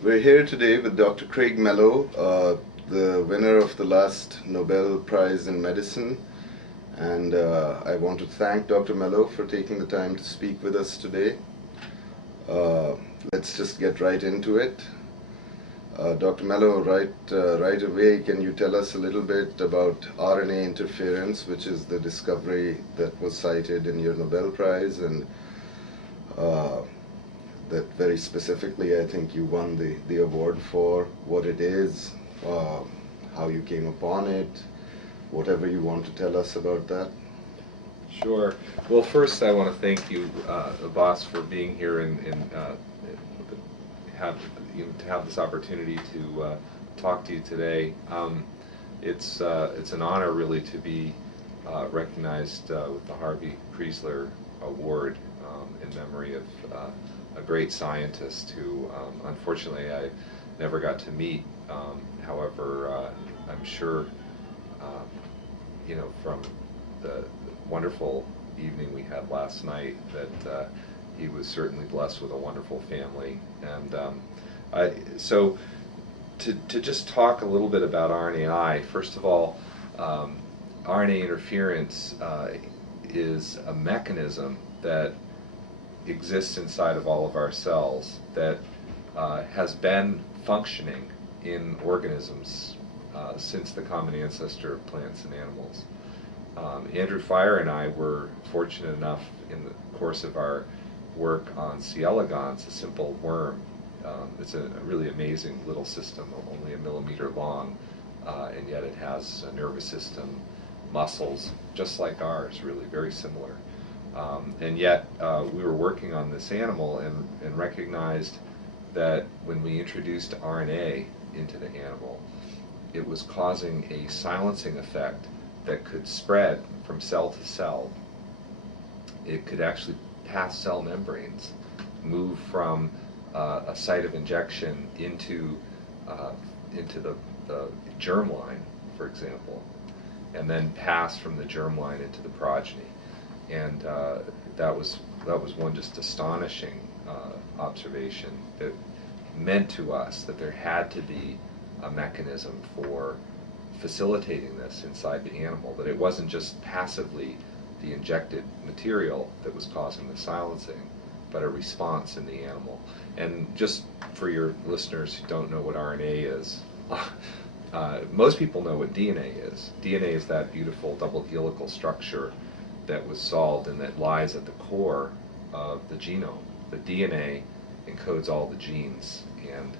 We're here today with Dr. Craig Mello, the winner of the last Nobel Prize in Medicine. And I want to thank Dr. Mello for taking the time to speak with us today. Let's just get right into it. Dr. Mello, right away, can you tell us a little bit about RNA interference, which is the discovery that was cited in your Nobel Prize, and that very specifically I think you won the award for, what it is, how you came upon it, whatever you want to tell us about that. Sure. Well, first I want to thank you, Abbas, for being here and to have this opportunity to talk to you today. It's an honor really to be recognized with the Harvey Kreisler Award in memory of a great scientist who unfortunately I never got to meet. However, I'm sure from the wonderful evening we had last night that he was certainly blessed with a wonderful family. And so to just talk a little bit about RNAi, first of all, RNA interference is a mechanism that exists inside of all of our cells that has been functioning in organisms since the common ancestor of plants and animals. Andrew Fire and I were fortunate enough in the course of our work on C. elegans, a simple worm. It's a really amazing little system, only a millimeter long, and yet it has a nervous system, muscles, just like ours, really very similar. And yet we were working on this animal and recognized that when we introduced RNA into the animal, it was causing a silencing effect that could spread from cell to cell. It could actually pass cell membranes, move from a site of injection into the germline, for example, and then pass from the germline into the progeny. And that was one just astonishing observation that meant to us that there had to be a mechanism for facilitating this inside the animal, that it wasn't just passively the injected material that was causing the silencing, but a response in the animal. And just for your listeners who don't know what RNA is, most people know what DNA is. DNA is that beautiful double helical structure that was solved and that lies at the core of the genome. The DNA encodes all the genes, and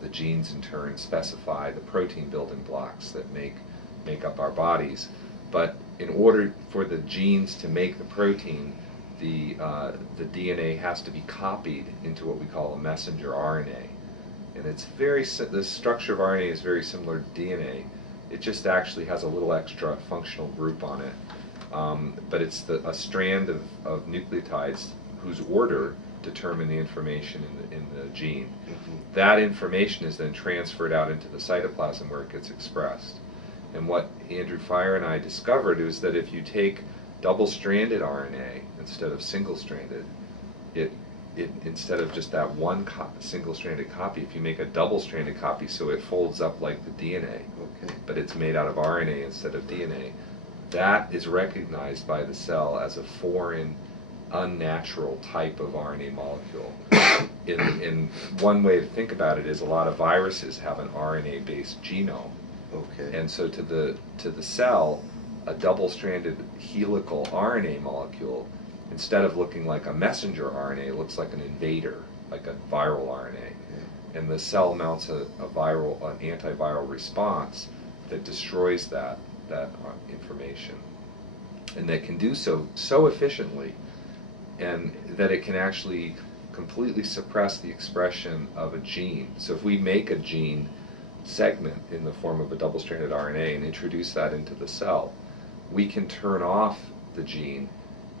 the genes in turn specify the protein building blocks that make up our bodies. But in order for the genes to make the protein, the DNA has to be copied into what we call a messenger RNA. And the structure of RNA is very similar to DNA. It just actually has a little extra functional group on it. But it's a strand of nucleotides whose order determine the information in the gene. That information is then transferred out into the cytoplasm where it gets expressed. And what Andrew Fire and I discovered is that if you take double-stranded RNA instead of single-stranded, instead of just that one single-stranded copy, if you make a double-stranded copy so it folds up like the DNA, but it's made out of RNA instead of DNA, that is recognized by the cell as a foreign, unnatural type of RNA molecule. In one way to think about it is a lot of viruses have an RNA-based genome. And so to the cell, a double-stranded helical RNA molecule, instead of looking like a messenger RNA, looks like an invader, like a viral RNA. And the cell mounts an antiviral response that destroys that information, and that can do so efficiently, and that it can actually completely suppress the expression of a gene. So if we make a gene segment in the form of a double-stranded RNA and introduce that into the cell, we can turn off the gene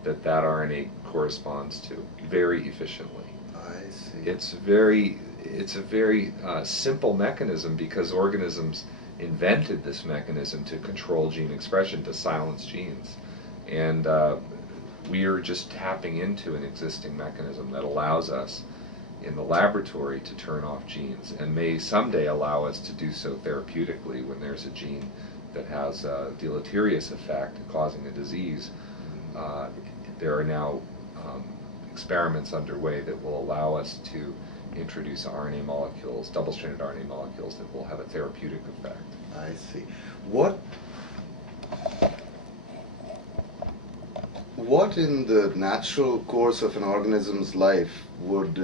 that RNA corresponds to very efficiently. I see. It's a very simple mechanism, because organisms invented this mechanism to control gene expression, to silence genes. And we are just tapping into an existing mechanism that allows us in the laboratory to turn off genes, and may someday allow us to do so therapeutically when there's a gene that has a deleterious effect causing a disease. There are now experiments underway that will allow us to introduce RNA molecules, double-stranded RNA molecules, that will have a therapeutic effect. I see. What in the natural course of an organism's life would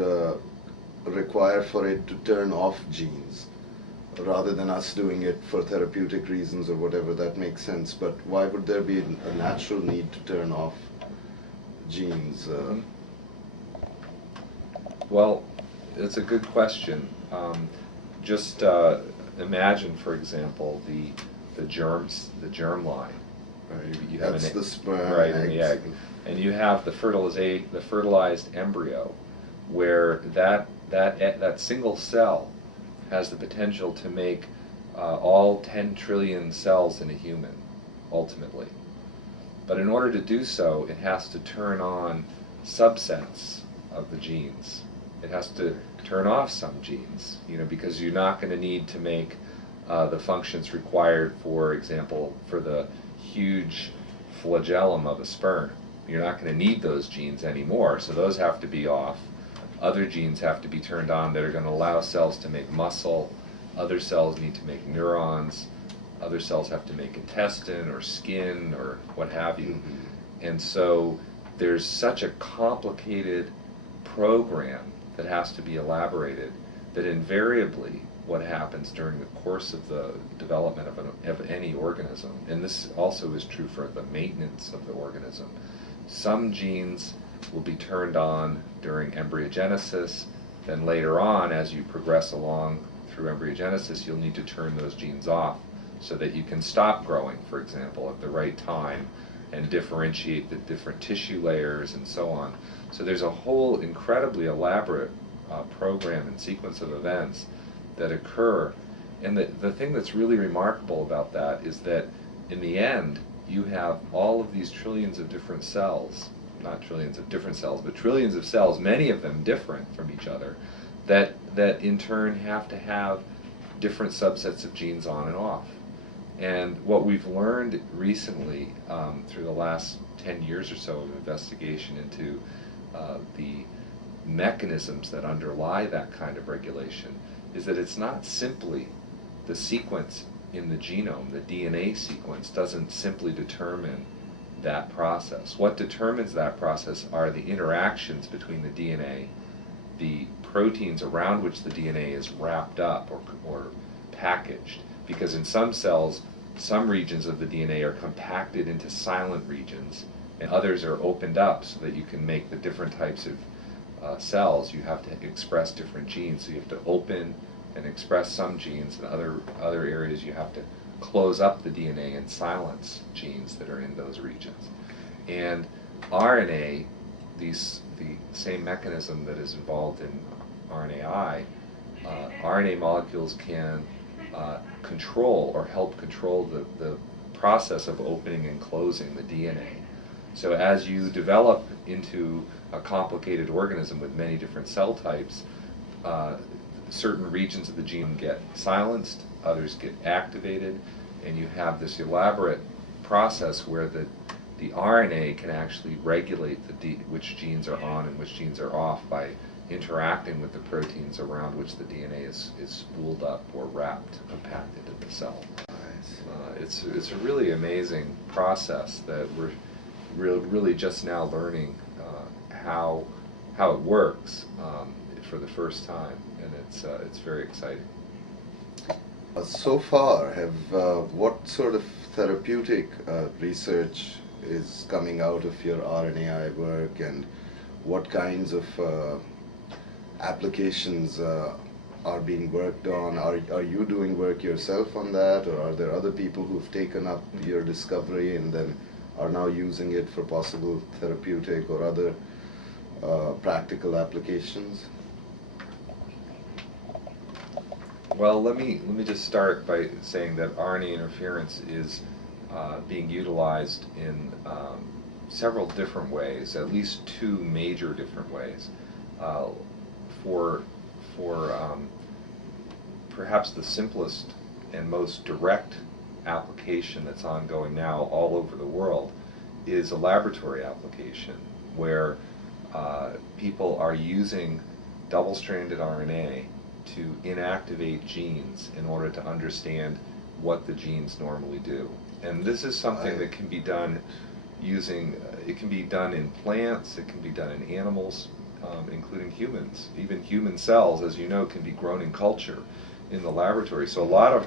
require for it to turn off genes, rather than us doing it for therapeutic reasons or whatever? That makes sense, but why would there be a natural need to turn off genes? Well, it's a good question. Just imagine, for example, the germ line. You have That's the sperm, right, and the eggs. egg, and you have the fertilized embryo, where that single cell has the potential to make all 10 trillion cells in a human, ultimately. But in order to do so, it has to turn on subsets of the genes. It has to turn off some genes, because you're not going to need to make the functions required, for example, for the huge flagellum of a sperm. You're not going to need those genes anymore, so those have to be off. Other genes have to be turned on that are going to allow cells to make muscle. Other cells need to make neurons. Other cells have to make intestine or skin or what have you. And so there's such a complicated program that has to be elaborated that invariably what happens during the course of the development of any organism, and this also is true for the maintenance of the organism, some genes will be turned on during embryogenesis, then later on, as you progress along through embryogenesis, you'll need to turn those genes off so that you can stop growing, for example, at the right time and differentiate the different tissue layers and so on. So there's a whole incredibly elaborate program and sequence of events that occur. And the thing that's really remarkable about that is that in the end, you have all of these trillions of different cells, not trillions of different cells, but trillions of cells, many of them different from each other, that in turn have to have different subsets of genes on and off. And what we've learned recently through the last 10 years or so of investigation into the mechanisms that underlie that kind of regulation is that it's not simply the sequence in the genome. The DNA sequence doesn't simply determine that process. What determines that process are the interactions between the DNA, the proteins around which the DNA is wrapped up or packaged. Because in some cells, some regions of the DNA are compacted into silent regions, and others are opened up so that you can make the different types of cells. You have to express different genes, so you have to open and express some genes, and other areas you have to close up the DNA and silence genes that are in those regions. And RNA, the same mechanism that is involved in RNAi, RNA molecules can control or help control the process of opening and closing the DNA. So as you develop into a complicated organism with many different cell types, certain regions of the gene get silenced, others get activated, and you have this elaborate process where the RNA can actually regulate which genes are on and which genes are off by interacting with the proteins around which the DNA is spooled up or wrapped, compacted in the cell. It's a really amazing process that we're really just now learning how it works for the first time, and it's very exciting. So far, what sort of therapeutic research is coming out of your RNAi work, and what kinds of applications are being worked on? Are you doing work yourself on that, or are there other people who've taken up your discovery and then are now using it for possible therapeutic or other practical applications? Well, let me just start by saying that RNA interference is being utilized in several different ways, at least two major different ways. for perhaps the simplest and most direct application that's ongoing now all over the world is a laboratory application where people are using double-stranded RNA to inactivate genes in order to understand what the genes normally do. And this is something that can be done using, it can be done in plants, it can be done in animals, including humans. Even human cells, as you know, can be grown in culture in the laboratory. So a lot of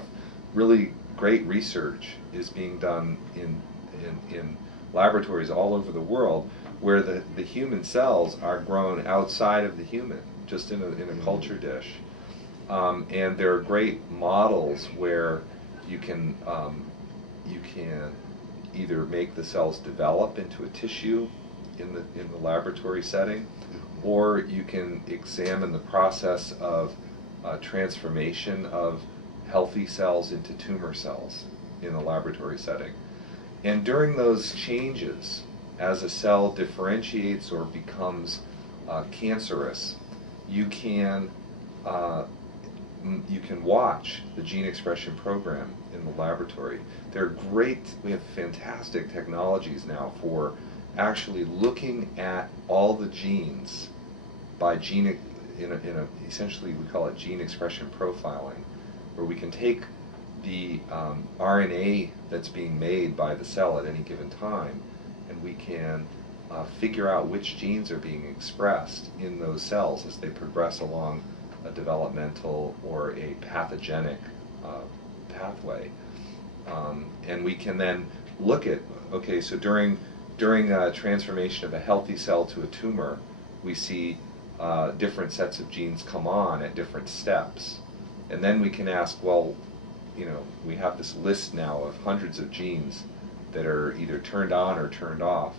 really great research is being done in laboratories all over the world where the human cells are grown outside of the human, just in a culture dish. And there are great models where you can either make the cells develop into a tissue in the laboratory setting, or you can examine the process of transformation of healthy cells into tumor cells in a laboratory setting. And during those changes, as a cell differentiates or becomes cancerous, you can watch the gene expression program in the laboratory. We have fantastic technologies now for actually looking at all the genes by gene, essentially we call it gene expression profiling, where we can take the RNA that's being made by the cell at any given time, and we can figure out which genes are being expressed in those cells as they progress along a developmental or a pathogenic pathway. And we can then look at, okay, so during transformation of a healthy cell to a tumor, we see different sets of genes come on at different steps. And then we can ask, well, we have this list now of hundreds of genes that are either turned on or turned off.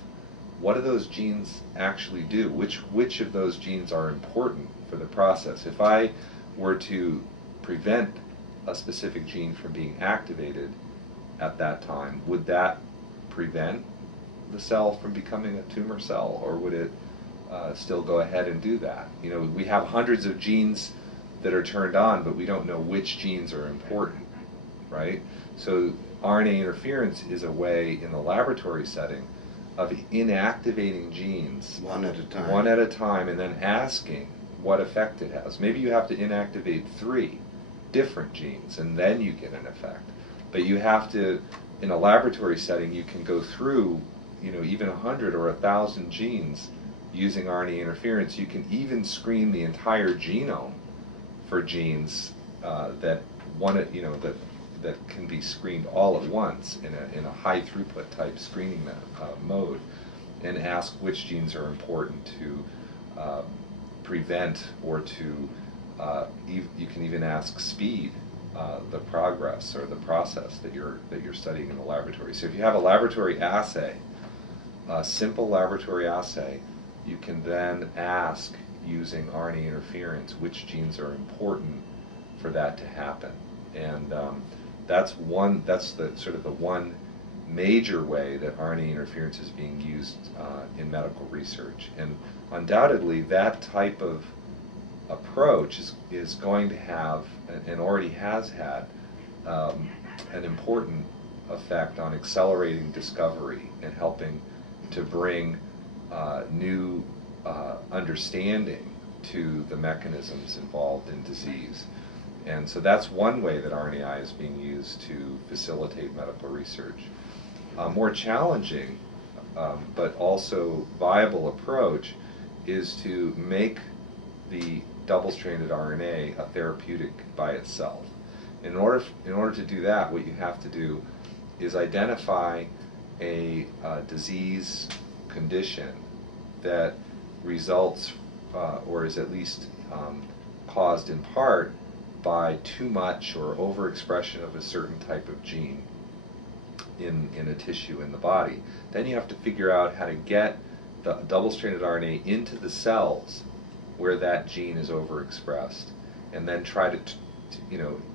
What do those genes actually do? Which of those genes are important for the process? If I were to prevent a specific gene from being activated at that time, would that prevent the cell from becoming a tumor cell, or would it still go ahead and do that? We have hundreds of genes that are turned on, but we don't know which genes are important, right? So RNA interference is a way in the laboratory setting of inactivating genes one at a time, and then asking what effect it has. Maybe you have to inactivate 3 different genes and then you get an effect. But you have to, in a laboratory setting, you can go through even 100 or 1,000 genes using RNA interference. You can even screen the entire genome for genes that can be screened all at once in a high throughput type screening mode, and ask which genes are important to prevent, or to you can even ask speed the progress or the process that you're studying in the laboratory. So if you have a laboratory assay, a simple laboratory assay, you can then ask, using RNA interference, which genes are important for that to happen. And that's the sort of the one major way that RNA interference is being used in medical research. And undoubtedly that type of approach is going to have, and already has had, an important effect on accelerating discovery and helping to bring new understanding to the mechanisms involved in disease. And so that's one way that RNAi is being used to facilitate medical research. A more challenging but also viable approach is to make the double-stranded RNA a therapeutic by itself. In order to do that, what you have to do is identify a disease condition that results or is at least caused in part by too much or overexpression of a certain type of gene in a tissue in the body. Then you have to figure out how to get the double-stranded RNA into the cells where that gene is overexpressed, and then try to,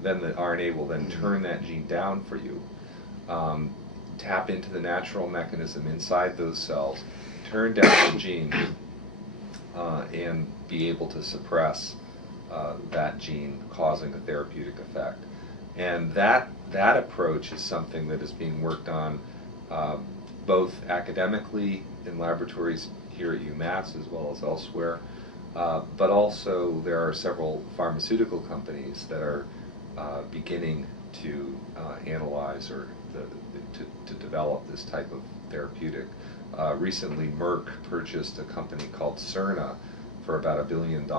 then the RNA will then turn that gene down for you. Tap into the natural mechanism inside those cells, turn down the gene, and be able to suppress that gene, causing a therapeutic effect. And that approach is something that is being worked on both academically in laboratories here at UMass as well as elsewhere, but also there are several pharmaceutical companies that are beginning to analyze or to develop this type of therapeutic. Recently, Merck purchased a company called Cerna for about $1 billion.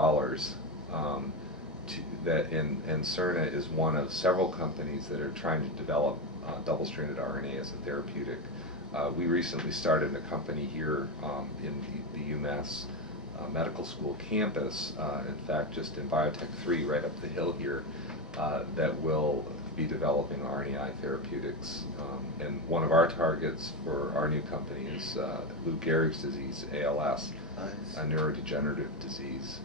And Cerna is one of several companies that are trying to develop double-stranded RNA as a therapeutic. We recently started a company here in the UMass Medical School campus, in fact just in Biotech 3 right up the hill here, that will be developing RNAi therapeutics. And one of our targets for our new company is Lou Gehrig's disease, ALS, a neurodegenerative disease.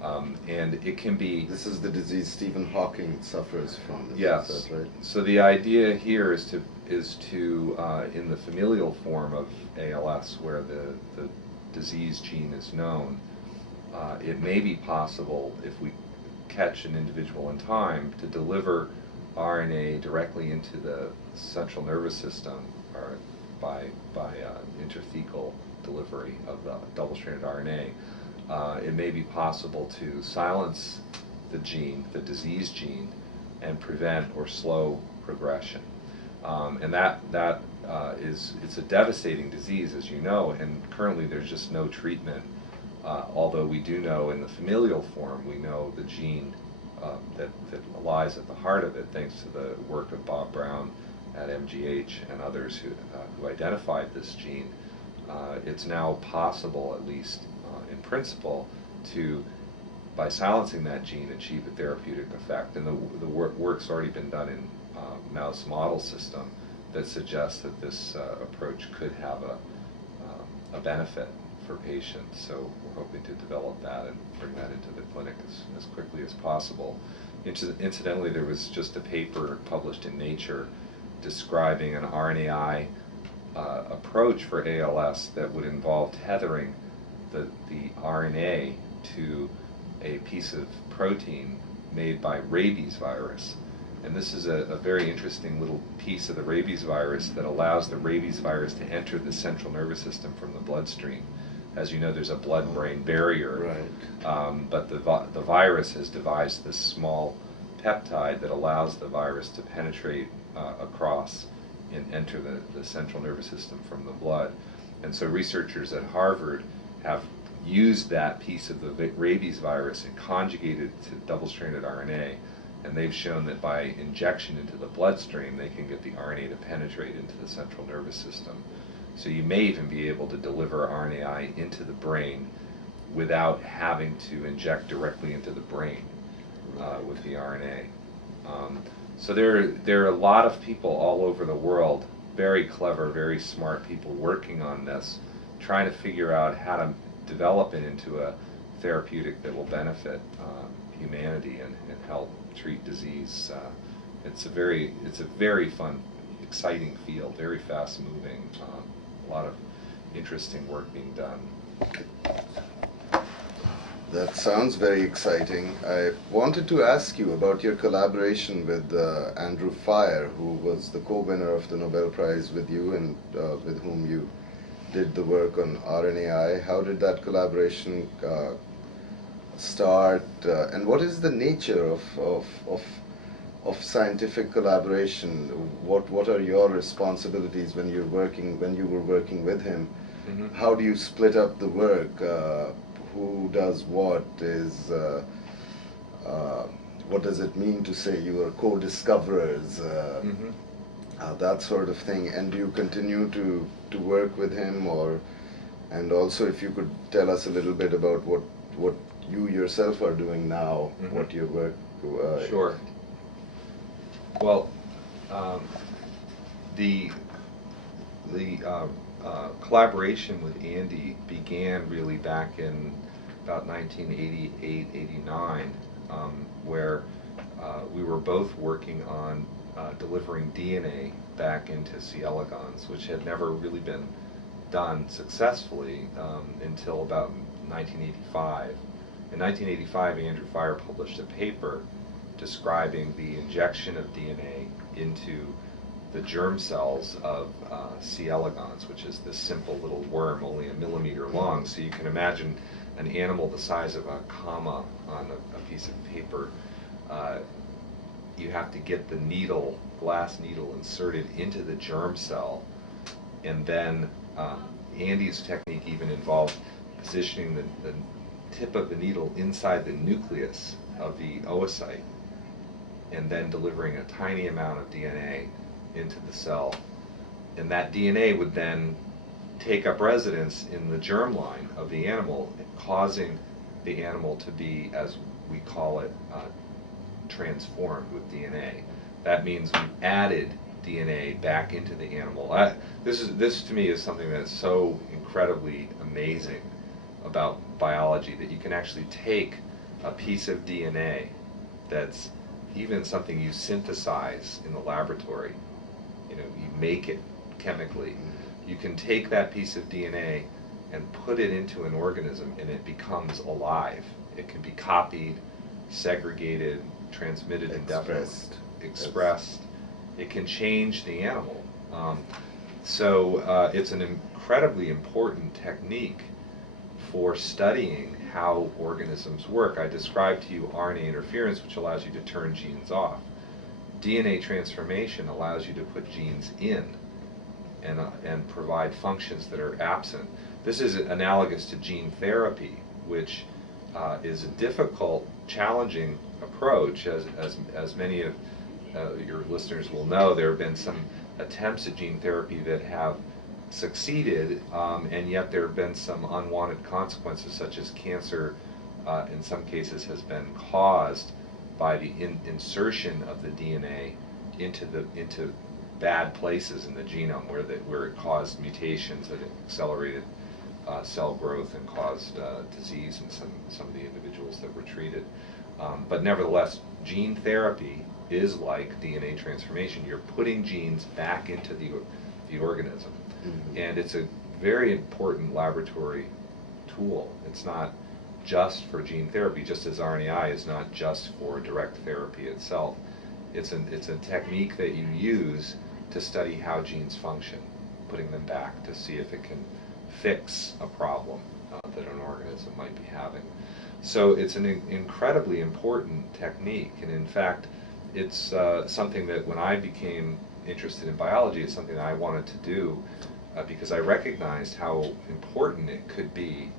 And it can be... This is the disease Stephen Hawking suffers from. Yes. Is that right? So the idea here is to in the familial form of ALS, where the disease gene is known, it may be possible, if we catch an individual in time, to deliver RNA directly into the central nervous system, or by intrathecal delivery of the double-stranded RNA. It may be possible to silence the gene, the disease gene, and prevent or slow progression. And it's a devastating disease, as you know, and currently there's just no treatment. Although we do know in the familial form, we know the gene that lies at the heart of it, thanks to the work of Bob Brown at MGH and others who identified this gene. It's now possible, at least in principle, to, by silencing that gene, achieve a therapeutic effect. And the work's already been done in mouse model system that suggests that this approach could have a benefit for patients. So we're hoping to develop that and bring that into the clinic as quickly as possible. Incidentally, there was just a paper published in Nature describing an RNAi approach for ALS that would involve tethering the RNA to a piece of protein made by rabies virus. And this is a very interesting little piece of the rabies virus that allows the rabies virus to enter the central nervous system from the bloodstream. As you know, there's a blood-brain barrier, right. But the virus has devised this small peptide that allows the virus to penetrate across and enter the central nervous system from the blood. And so researchers at Harvard have used that piece of the rabies virus and conjugated it to double-stranded RNA, and they've shown that by injection into the bloodstream, they can get the RNA to penetrate into the central nervous system. So you may even be able to deliver RNAi into the brain without having to inject directly into the brain with the RNA. So there are a lot of people all over the world, very clever, very smart people working on this, trying to figure out how to develop it into a therapeutic that will benefit humanity and help treat disease. It's a very fun, exciting field, very fast moving, a lot of interesting work being done. That sounds very exciting. I wanted to ask you about your collaboration with Andrew Fire, who was the co-winner of the Nobel Prize with you and with whom you did the work on RNAi. How did that collaboration start, and what is the nature of scientific collaboration? What are your responsibilities when you were working with him? Mm-hmm. How do you split up the work? Who does what? What does it mean to say you are co-discoverers? Mm-hmm. That sort of thing. And do you continue to work with him, and also if you could tell us a little bit about what you yourself are doing now, mm-hmm. what your work. Sure. Well, the collaboration with Andy began really back in about 1988-89, where we were both working on delivering DNA back into C. elegans, which had never really been done successfully until about 1985. In 1985, Andrew Fire published a paper describing the injection of DNA into the germ cells of C. elegans, which is this simple little worm, only a millimeter long. So you can imagine an animal the size of a comma on a piece of paper. You have to get the needle, glass needle, inserted into the germ cell, and then Andy's technique even involved positioning the tip of the needle inside the nucleus of the oocyte, and then delivering a tiny amount of DNA into the cell. And that DNA would then take up residence in the germline of the animal, causing the animal to be, as we call it, transformed with DNA. That means we added DNA back into the animal. This to me is something that's so incredibly amazing about biology, that you can actually take a piece of DNA that's even something you synthesize in the laboratory, you make it chemically. You can take that piece of DNA and put it into an organism, and it becomes alive. It can be copied, segregated, transmitted indefinitely, expressed. It can change the animal. So it's an incredibly important technique for studying how organisms work. I described to you RNA interference, which allows you to turn genes off. DNA transformation allows you to put genes in and provide functions that are absent. This is analogous to gene therapy, which is a difficult, challenging approach. As many of your listeners will know, there have been some attempts at gene therapy that have succeeded, and yet there have been some unwanted consequences, such as cancer in some cases has been caused by the insertion of the DNA into bad places in the genome, where it caused mutations that accelerated cell growth and caused disease in some of the individuals that were treated. But nevertheless, gene therapy is like DNA transformation. You're putting genes back into the organism. Mm-hmm. And it's a very important laboratory tool. It's not just for gene therapy, just as RNAi is not just for direct therapy itself. It's a technique that you use to study how genes function, putting them back to see if it can fix a problem that an organism might be having. So it's an incredibly important technique, and in fact, it's something that when I became interested in biology, it's something that I wanted to do because I recognized how important it could be.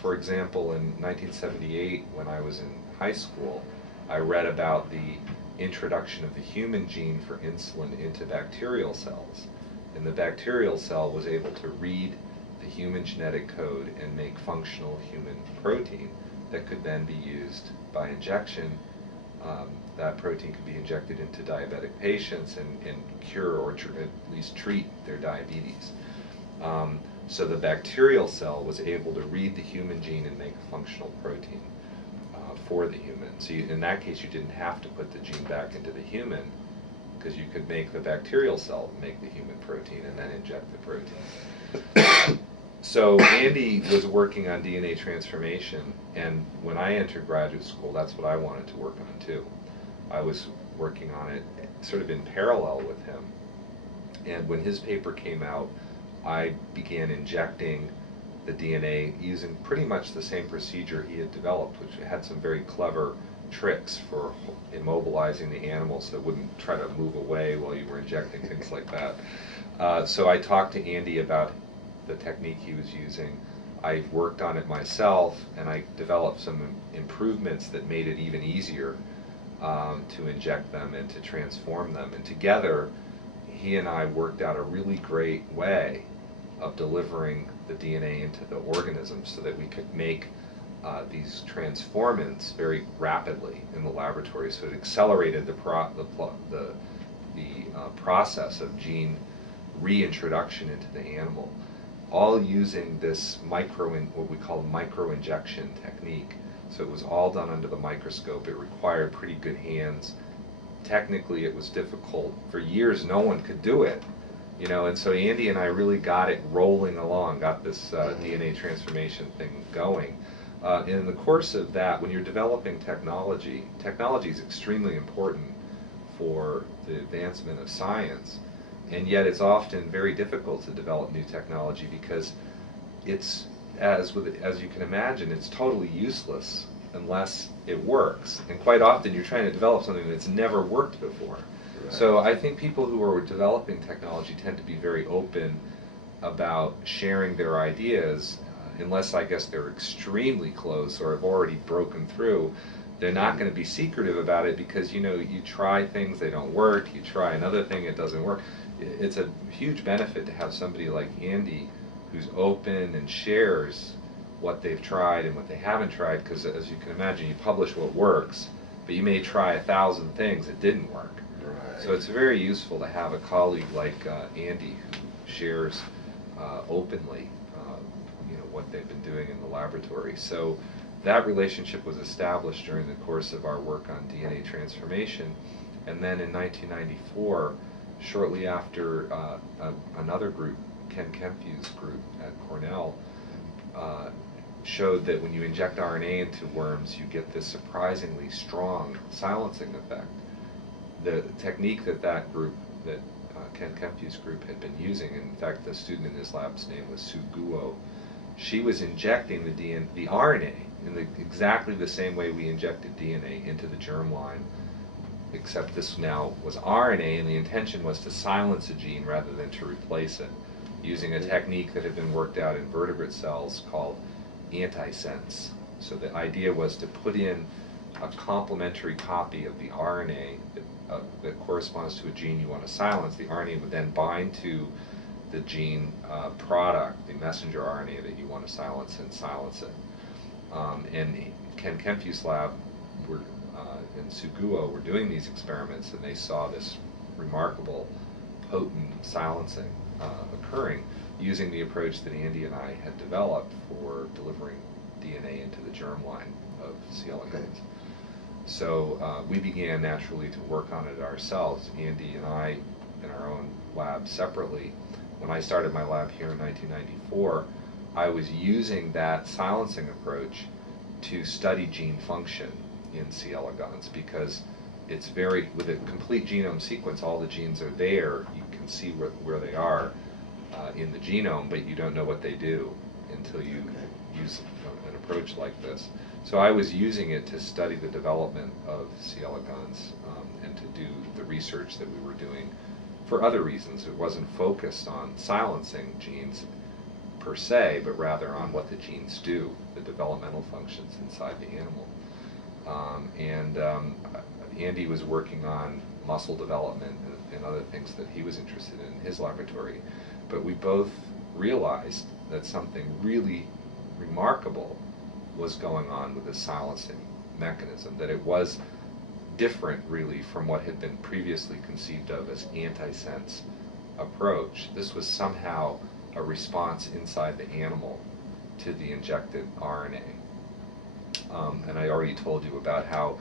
For example, in 1978, when I was in high school, I read about the introduction of the human gene for insulin into bacterial cells. And the bacterial cell was able to read the human genetic code and make functional human protein that could then be used by injection. That protein could be injected into diabetic patients and cure or at least treat their diabetes. So the bacterial cell was able to read the human gene and make a functional protein for the human. So in that case, you didn't have to put the gene back into the human, because you could make the bacterial cell make the human protein and then inject the protein. So Andy was working on DNA transformation, and when I entered graduate school, that's what I wanted to work on too. I was working on it sort of in parallel with him. And when his paper came out, I began injecting the DNA using pretty much the same procedure he had developed, which had some very clever tricks for immobilizing the animal so it wouldn't try to move away while you were injecting, things like that. So I talked to Andy about the technique he was using. I worked on it myself, and I developed some improvements that made it even easier to inject them and to transform them. And together, he and I worked out a really great way of delivering the DNA into the organism so that we could make these transformants very rapidly in the laboratory. So it accelerated the process of gene reintroduction into the animal, all using this what we call microinjection technique. So it was all done under the microscope. It required pretty good hands. Technically, it was difficult. For years, no one could do it. You know, and so Andy and I really got it rolling along, got this DNA transformation thing going. In the course of that, when you're developing technology, technology is extremely important for the advancement of science, and yet it's often very difficult to develop new technology because it's, as you can imagine, it's totally useless unless it works. And quite often you're trying to develop something that's never worked before. Right. So I think people who are developing technology tend to be very open about sharing their ideas, unless I guess they're extremely close or have already broken through. They're not going to be secretive about it because, you know, you try things, they don't work, you try another thing, it doesn't work. It's a huge benefit to have somebody like Andy who's open and shares what they've tried and what they haven't tried, because as you can imagine, you publish what works, but you may try 1,000 things that didn't work. Right. So it's very useful to have a colleague like Andy who shares openly you know, what they've been doing in the laboratory. So that relationship was established during the course of our work on DNA transformation. And then in 1994, shortly after another group, Ken Kempfu's group at Cornell, showed that when you inject RNA into worms, you get this surprisingly strong silencing effect. The technique that group, that Ken Kempfu's group had been using, in fact the student in his lab's name was Sue Guo, she was injecting the RNA in exactly the same way we injected DNA into the germline, except this now was RNA, and the intention was to silence a gene rather than to replace it, using a technique that had been worked out in vertebrate cells called antisense. So the idea was to put in a complementary copy of the RNA that corresponds to a gene you want to silence. The RNA would then bind to the gene product, the messenger RNA that you want to silence, and silence it. And Ken Kempfu's lab and Sue Guo were doing these experiments, and they saw this remarkable, potent silencing occurring using the approach that Andy and I had developed for delivering DNA into the germline of C. elegans. So we began naturally to work on it ourselves, Andy and I in our own lab separately. When I started my lab here in 1994, I was using that silencing approach to study gene function in C. elegans, because it's with a complete genome sequence, all the genes are there, you can see where they are in the genome, but you don't know what they do until you use an approach like this. So I was using it to study the development of C. elegans and to do the research that we were doing for other reasons. It wasn't focused on silencing genes per se, but rather on what the genes do, the developmental functions inside the animal. Andy was working on muscle development and other things that he was interested in his laboratory. But we both realized that something really remarkable was going on with the silencing mechanism, that it was different really from what had been previously conceived of as antisense approach. This was somehow a response inside the animal to the injected RNA. And I already told you about how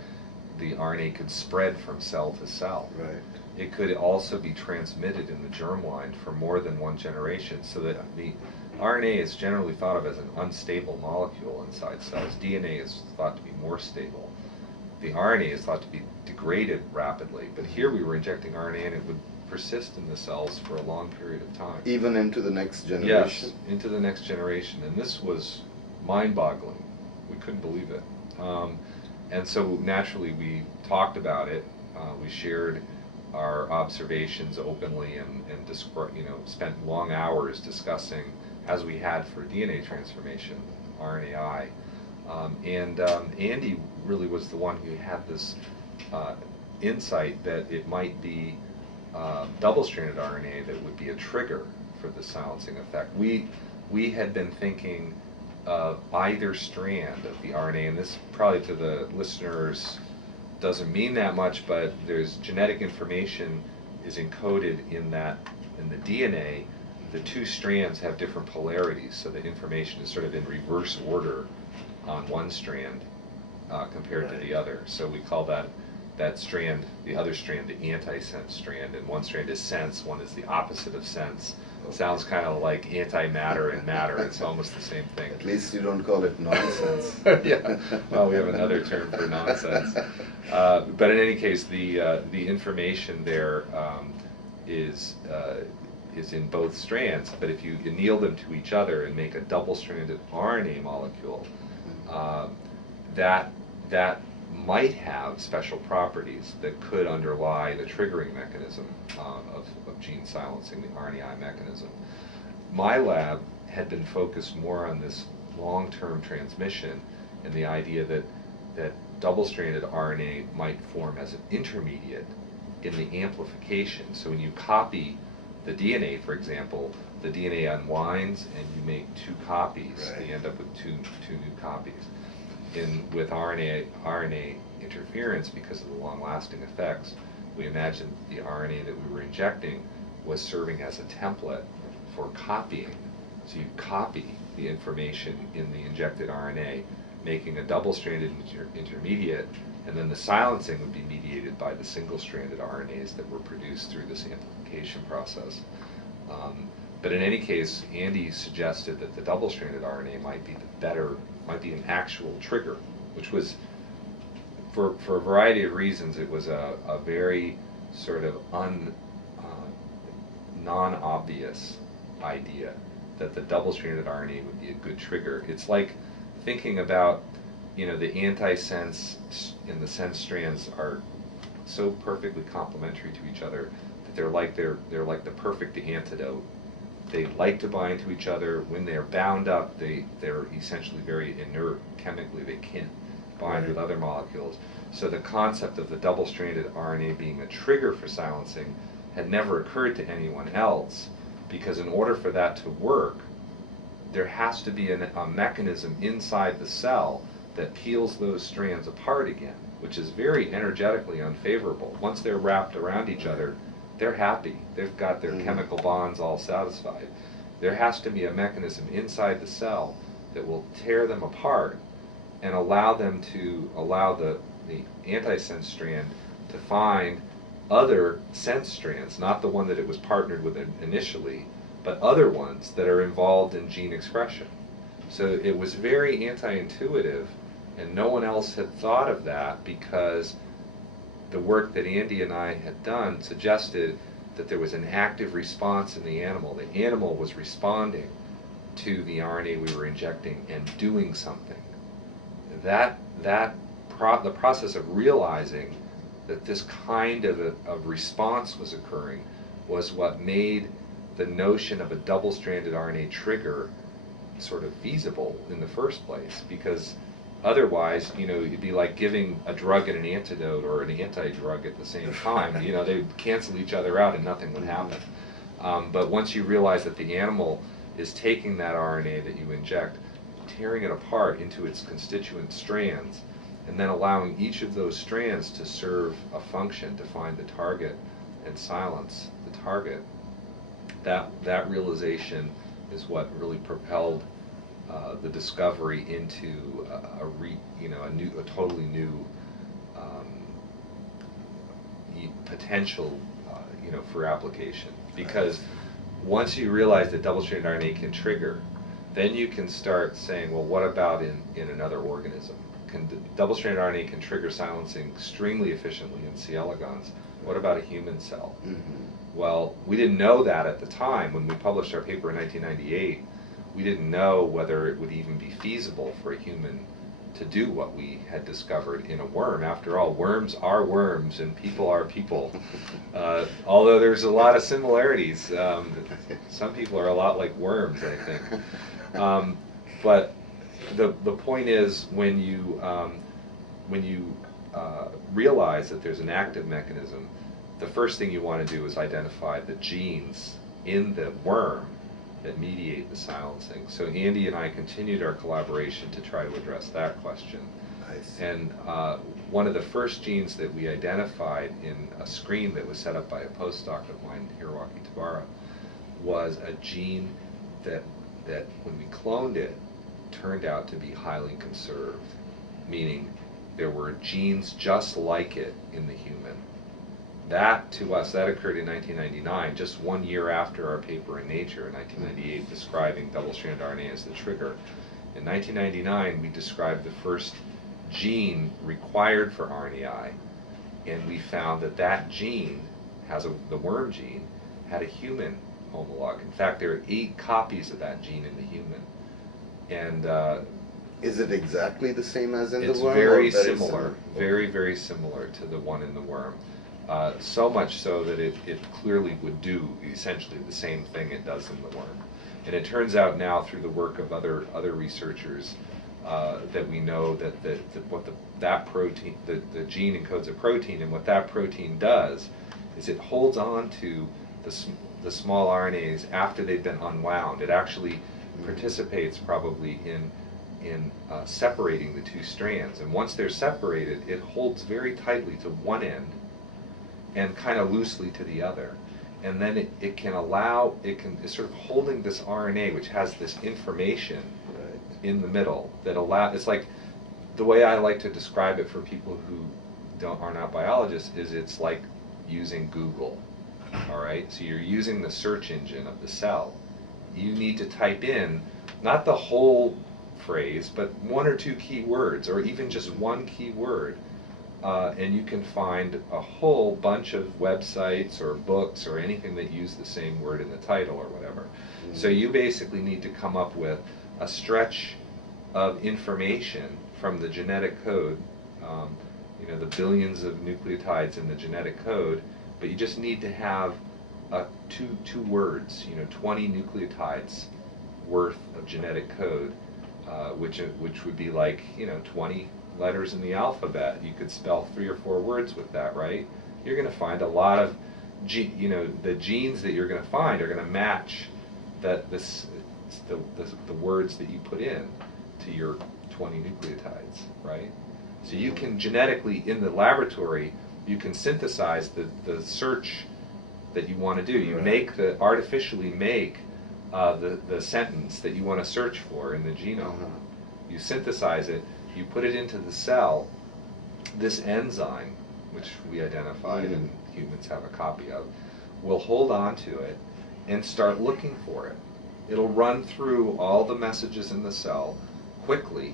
the RNA could spread from cell to cell. Right. It could also be transmitted in the germline for more than one generation, so that the RNA is generally thought of as an unstable molecule inside cells. DNA is thought to be more stable. The RNA is thought to be degraded rapidly, but here we were injecting RNA and it would persist in the cells for a long period of time. Even into the next generation? Yes, into the next generation, and this was mind-boggling. We couldn't believe it. And so naturally we talked about it, we shared our observations openly and spent long hours discussing, as we had for DNA transformation, RNAi. Andy really was the one who had this insight that it might be double-stranded RNA that would be a trigger for the silencing effect. We had been thinking of either strand of the RNA, and this probably to the listeners doesn't mean that much, but there's genetic information is encoded in the DNA. The two strands have different polarities, so the information is sort of in reverse order on one strand compared to the other. So we call that that strand, the other strand, the anti-sense strand, and one strand is sense, one is the opposite of sense. It sounds kind of like antimatter and matter. It's almost the same thing. At least you don't call it nonsense. Yeah. Well, we have another term for nonsense. But in any case, the information there is in both strands. But if you anneal them to each other and make a double-stranded RNA molecule, that might have special properties that could underlie the triggering mechanism of gene silencing, the RNAi mechanism. My lab had been focused more on this long-term transmission and the idea that double-stranded RNA might form as an intermediate in the amplification. So when you copy the DNA, for example, the DNA unwinds and you make two copies. Right. You end up with two new copies. With RNA interference, because of the long-lasting effects, we imagined the RNA that we were injecting was serving as a template for copying. So you copy the information in the injected RNA, making a double-stranded intermediate, and then the silencing would be mediated by the single-stranded RNAs that were produced through this amplification process. But in any case, Andy suggested that the double-stranded RNA might be an actual trigger, which was, for a variety of reasons, it was a very sort of non-obvious idea that the double-stranded RNA would be a good trigger. It's like thinking about, the anti-sense and the sense strands are so perfectly complementary to each other that they're like the perfect antidote. They like to bind to each other. When they're bound up, they're essentially very inert chemically. They can't bind with other molecules. So the concept of the double-stranded RNA being a trigger for silencing had never occurred to anyone else, because in order for that to work, there has to be a mechanism inside the cell that peels those strands apart again, which is very energetically unfavorable. Once they're wrapped around each other, they're happy. They've got their chemical bonds all satisfied. There has to be a mechanism inside the cell that will tear them apart and allow the antisense strand to find other sense strands, not the one that it was partnered with initially, but other ones that are involved in gene expression. So it was very anti-intuitive, and no one else had thought of that, because the work that Andy and I had done suggested that there was an active response in the animal. The animal was responding to the RNA we were injecting and doing something. The process of realizing that this kind of response was occurring was what made the notion of a double-stranded RNA trigger sort of feasible in the first place, because otherwise, it'd be like giving a drug and an antidote or an anti-drug at the same time. They would cancel each other out and nothing would happen. But once you realize that the animal is taking that RNA that you inject, tearing it apart into its constituent strands, and then allowing each of those strands to serve a function to find the target and silence the target, that realization is what really propelled the discovery into a totally new potential, for application. Because once you realize that double-stranded RNA can trigger, then you can start saying, well, what about in another organism? Double-stranded RNA can trigger silencing extremely efficiently in C. elegans. What about a human cell? Well, we didn't know that at the time. When we published our paper in 1998, we didn't know whether it would even be feasible for a human to do what we had discovered in a worm. After all, worms are worms and people are people. Although there's a lot of similarities. Some people are a lot like worms, I think. But the point is, when you realize that there's an active mechanism, the first thing you want to do is identify the genes in the worm that mediate the silencing. So Andy and I continued our collaboration to try to address that question. Nice. And one of the first genes that we identified in a screen that was set up by a postdoc of mine, Hiroaki Tabara, was a gene that when we cloned it, turned out to be highly conserved, meaning there were genes just like it in the human. That, to us, that occurred in 1999, just 1 year after our paper in Nature in 1998 describing double-stranded RNA as the trigger. In 1999, we described the first gene required for RNAi, and we found that that gene the worm gene had a human homolog. In fact, there are 8 copies of that gene in the human. And is it exactly the same as in the worm? it's very similar, very, very similar to the one in the worm. So much so that it clearly would do essentially the same thing it does in the worm. And it turns out now through the work of other researchers that we know that that protein, the gene encodes a protein, and what that protein does is it holds on to the small RNAs after they've been unwound. It actually participates probably in separating the 2 strands. And once they're separated, it holds very tightly to one end and kind of loosely to the other. And then it's sort of holding this RNA, which has this information in the middle that it's like, the way I like to describe it for people who are not biologists is it's like using Google. All right, so you're using the search engine of the cell. You need to type in not the whole phrase, but 1 or 2 key words, or even just 1 key word, and you can find a whole bunch of websites or books or anything that use the same word in the title or whatever. So you basically need to come up with a stretch of information from the genetic code, the billions of nucleotides in the genetic code, but you just need to have two words, 20 nucleotides worth of genetic code, which would be like 20 letters in the alphabet. You could spell 3 or 4 words with that, right? You're going to find a lot of the genes that you're going to find are going to match the words that you put in to your 20 nucleotides, right? So you can genetically, in the laboratory, you can synthesize the search that you want to do. You artificially make the sentence that you want to search for in the genome. You synthesize it, you put it into the cell. This enzyme, which we identified and humans have a copy of, will hold on to it and start looking for it. It'll run through all the messages in the cell quickly,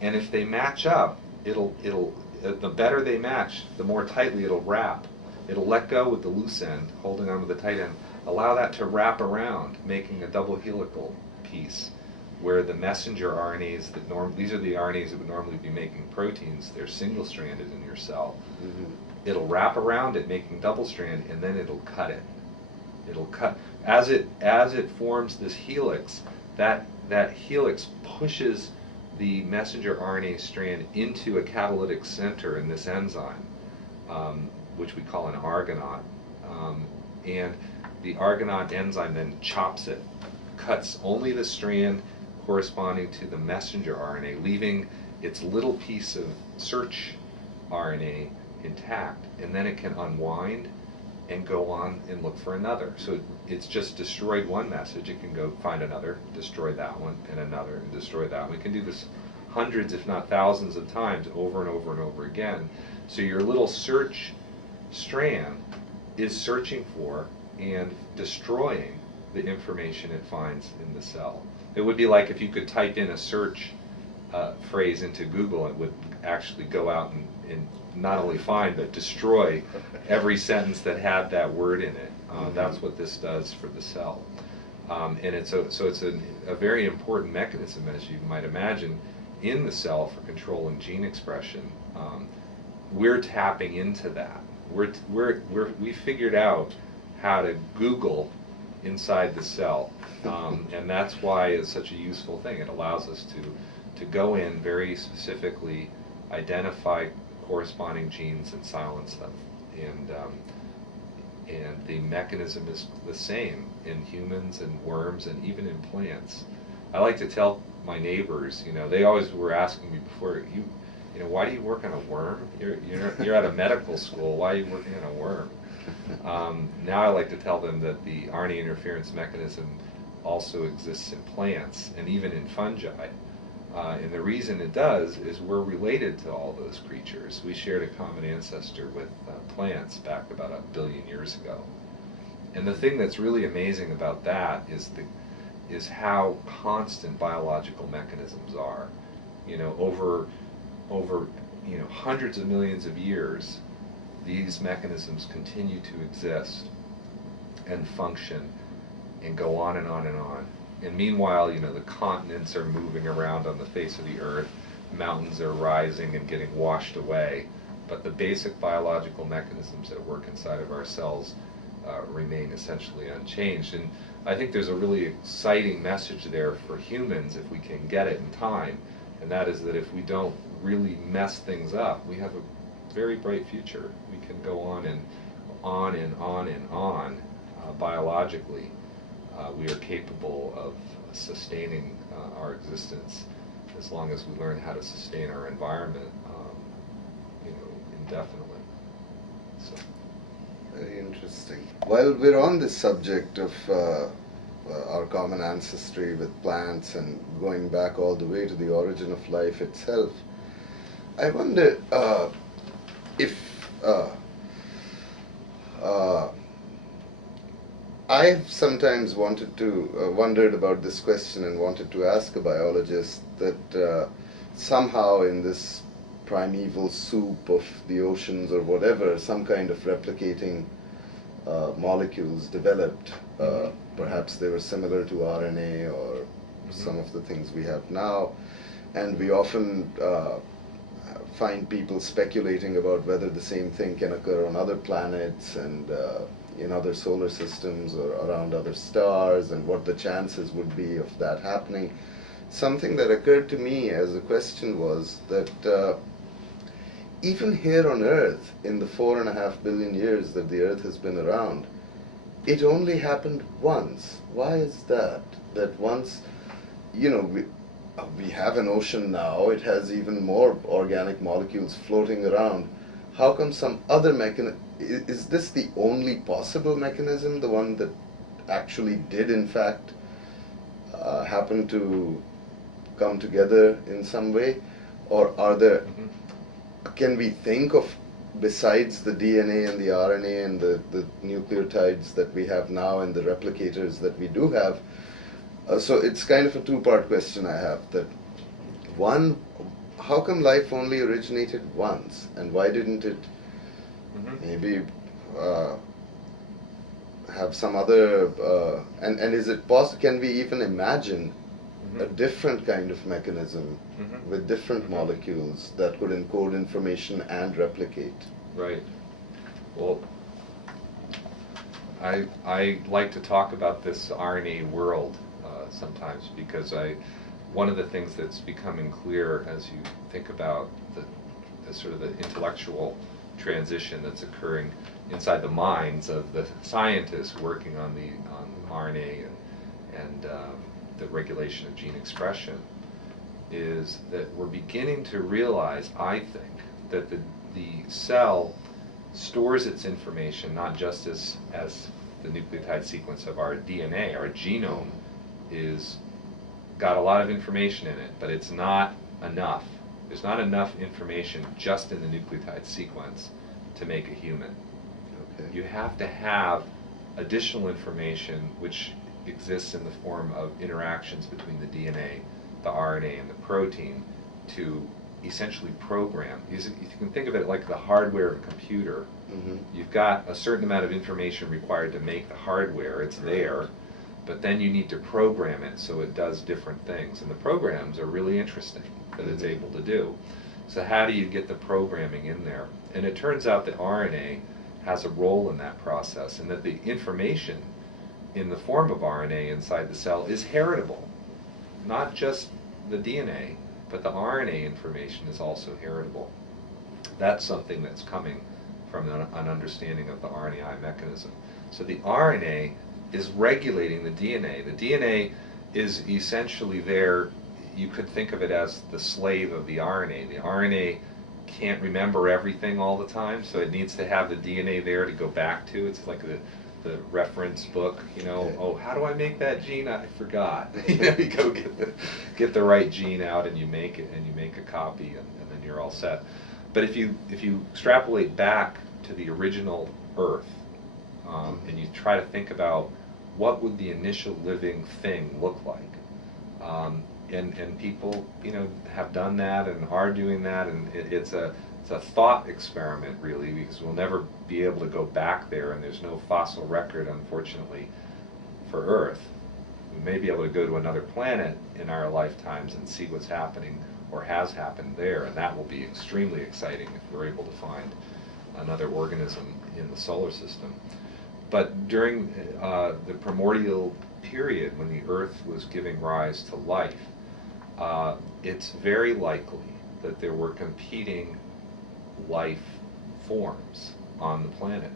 and if they match up, the better they match, the more tightly it'll wrap. It'll let go with the loose end, holding on with the tight end, allow that to wrap around, making a double helical piece, where the messenger RNAs these are the RNAs that would normally be making proteins, they're single-stranded in your cell. It'll wrap around it, making double-strand, and then it'll cut it. It'll cut, as it forms this helix, that helix pushes the messenger RNA strand into a catalytic center in this enzyme, which we call an argonaut. And the argonaut enzyme then chops it, cuts only the strand corresponding to the messenger RNA, leaving its little piece of search RNA intact, and then it can unwind and go on and look for another. So it's just destroyed one message, it can go find another, destroy that one, and another, and destroy that one. We can do this hundreds, if not thousands of times, over and over and over again. So your little search strand is searching for and destroying the information it finds in the cell. It would be like if you could type in a search phrase into Google, it would actually go out and not only find but destroy every sentence that had that word in it. That's what this does for the cell. And it's a very important mechanism, as you might imagine, in the cell for controlling gene expression. We're tapping into that. We figured out how to Google inside the cell, and that's why it's such a useful thing. It allows us to go in very specifically, identify corresponding genes and silence them, and the mechanism is the same in humans and worms and even in plants. I like to tell my neighbors, they always were asking me before, why do you work on a worm? You're at a medical school. Why are you working on a worm? Now I like to tell them that the RNA interference mechanism also exists in plants and even in fungi. And the reason it does is we're related to all those creatures. We shared a common ancestor with plants back about 1 billion years ago. And the thing that's really amazing about that is how constant biological mechanisms are. You know, over hundreds of millions of years, these mechanisms continue to exist and function and go on and on and on. And meanwhile, the continents are moving around on the face of the earth, mountains are rising and getting washed away, but the basic biological mechanisms that work inside of our cells remain essentially unchanged. And I think there's a really exciting message there for humans if we can get it in time, and that is that if we don't really mess things up, we have a very bright future. We can go on and on and on and on biologically. We are capable of sustaining our existence as long as we learn how to sustain our environment, indefinitely. So. Very interesting. While we're on this subject of our common ancestry with plants and going back all the way to the origin of life itself, I wonder if I've sometimes wondered about this question and wanted to ask a biologist that somehow in this primeval soup of the oceans or whatever, some kind of replicating molecules developed. Perhaps they were similar to RNA or some of the things we have now. And we often find people speculating about whether the same thing can occur on other planets and in other solar systems or around other stars, and what the chances would be of that happening. Something that occurred to me as a question was that even here on Earth, in the 4.5 billion years that the Earth has been around, it only happened once. Why is that? That once, we have an ocean now, it has even more organic molecules floating around. How come some other mechanism, is this the only possible mechanism, the one that actually did in fact happen to come together in some way? Or are there, can we think of, besides the DNA and the RNA and the nucleotides that we have now and the replicators that we do have? So it's kind of a two-part question I have. That one, how come life only originated once, and why didn't it maybe have some other, and is it possible, can we even imagine a different kind of mechanism with different molecules that could encode information and replicate? Right. Well, I like to talk about this RNA world sometimes, because one of the things that's becoming clear as you think about the sort of the intellectual transition that's occurring inside the minds of the scientists working on RNA and the regulation of gene expression, is that we're beginning to realize, I think, that the cell stores its information not just as the nucleotide sequence of our DNA. Our genome is got a lot of information in it, but it's not enough. There's not enough information just in the nucleotide sequence to make a human. Okay. You have to have additional information which exists in the form of interactions between the DNA, the RNA, and the protein to essentially program. You can think of it like the hardware of a computer. You've got a certain amount of information required to make the hardware, it's there, but then you need to program it so it does different things. And the programs are really interesting that it's able to do. So how do you get the programming in there? And it turns out that RNA has a role in that process, and that the information in the form of RNA inside the cell is heritable. Not just the DNA, but the RNA information is also heritable. That's something that's coming from an understanding of the RNAi mechanism. So the RNA is regulating the DNA. The DNA is essentially there, you could think of it as the slave of the RNA. The RNA can't remember everything all the time, so it needs to have the DNA there to go back to. It's like the the reference book, Okay. oh, how do I make that gene? I forgot. You go get the right gene out and you make it, and you make a copy, and then you're all set. But if you extrapolate back to the original Earth, and you try to think about what would the initial living thing look like, and people have done that and are doing that, and it's a thought experiment, really, because we'll never be able to go back there, and there's no fossil record, unfortunately, for Earth. We may be able to go to another planet in our lifetimes and see what's happening or has happened there, and that will be extremely exciting if we're able to find another organism in the solar system. But during the primordial period, when the Earth was giving rise to life, it's very likely that there were competing life forms on the planet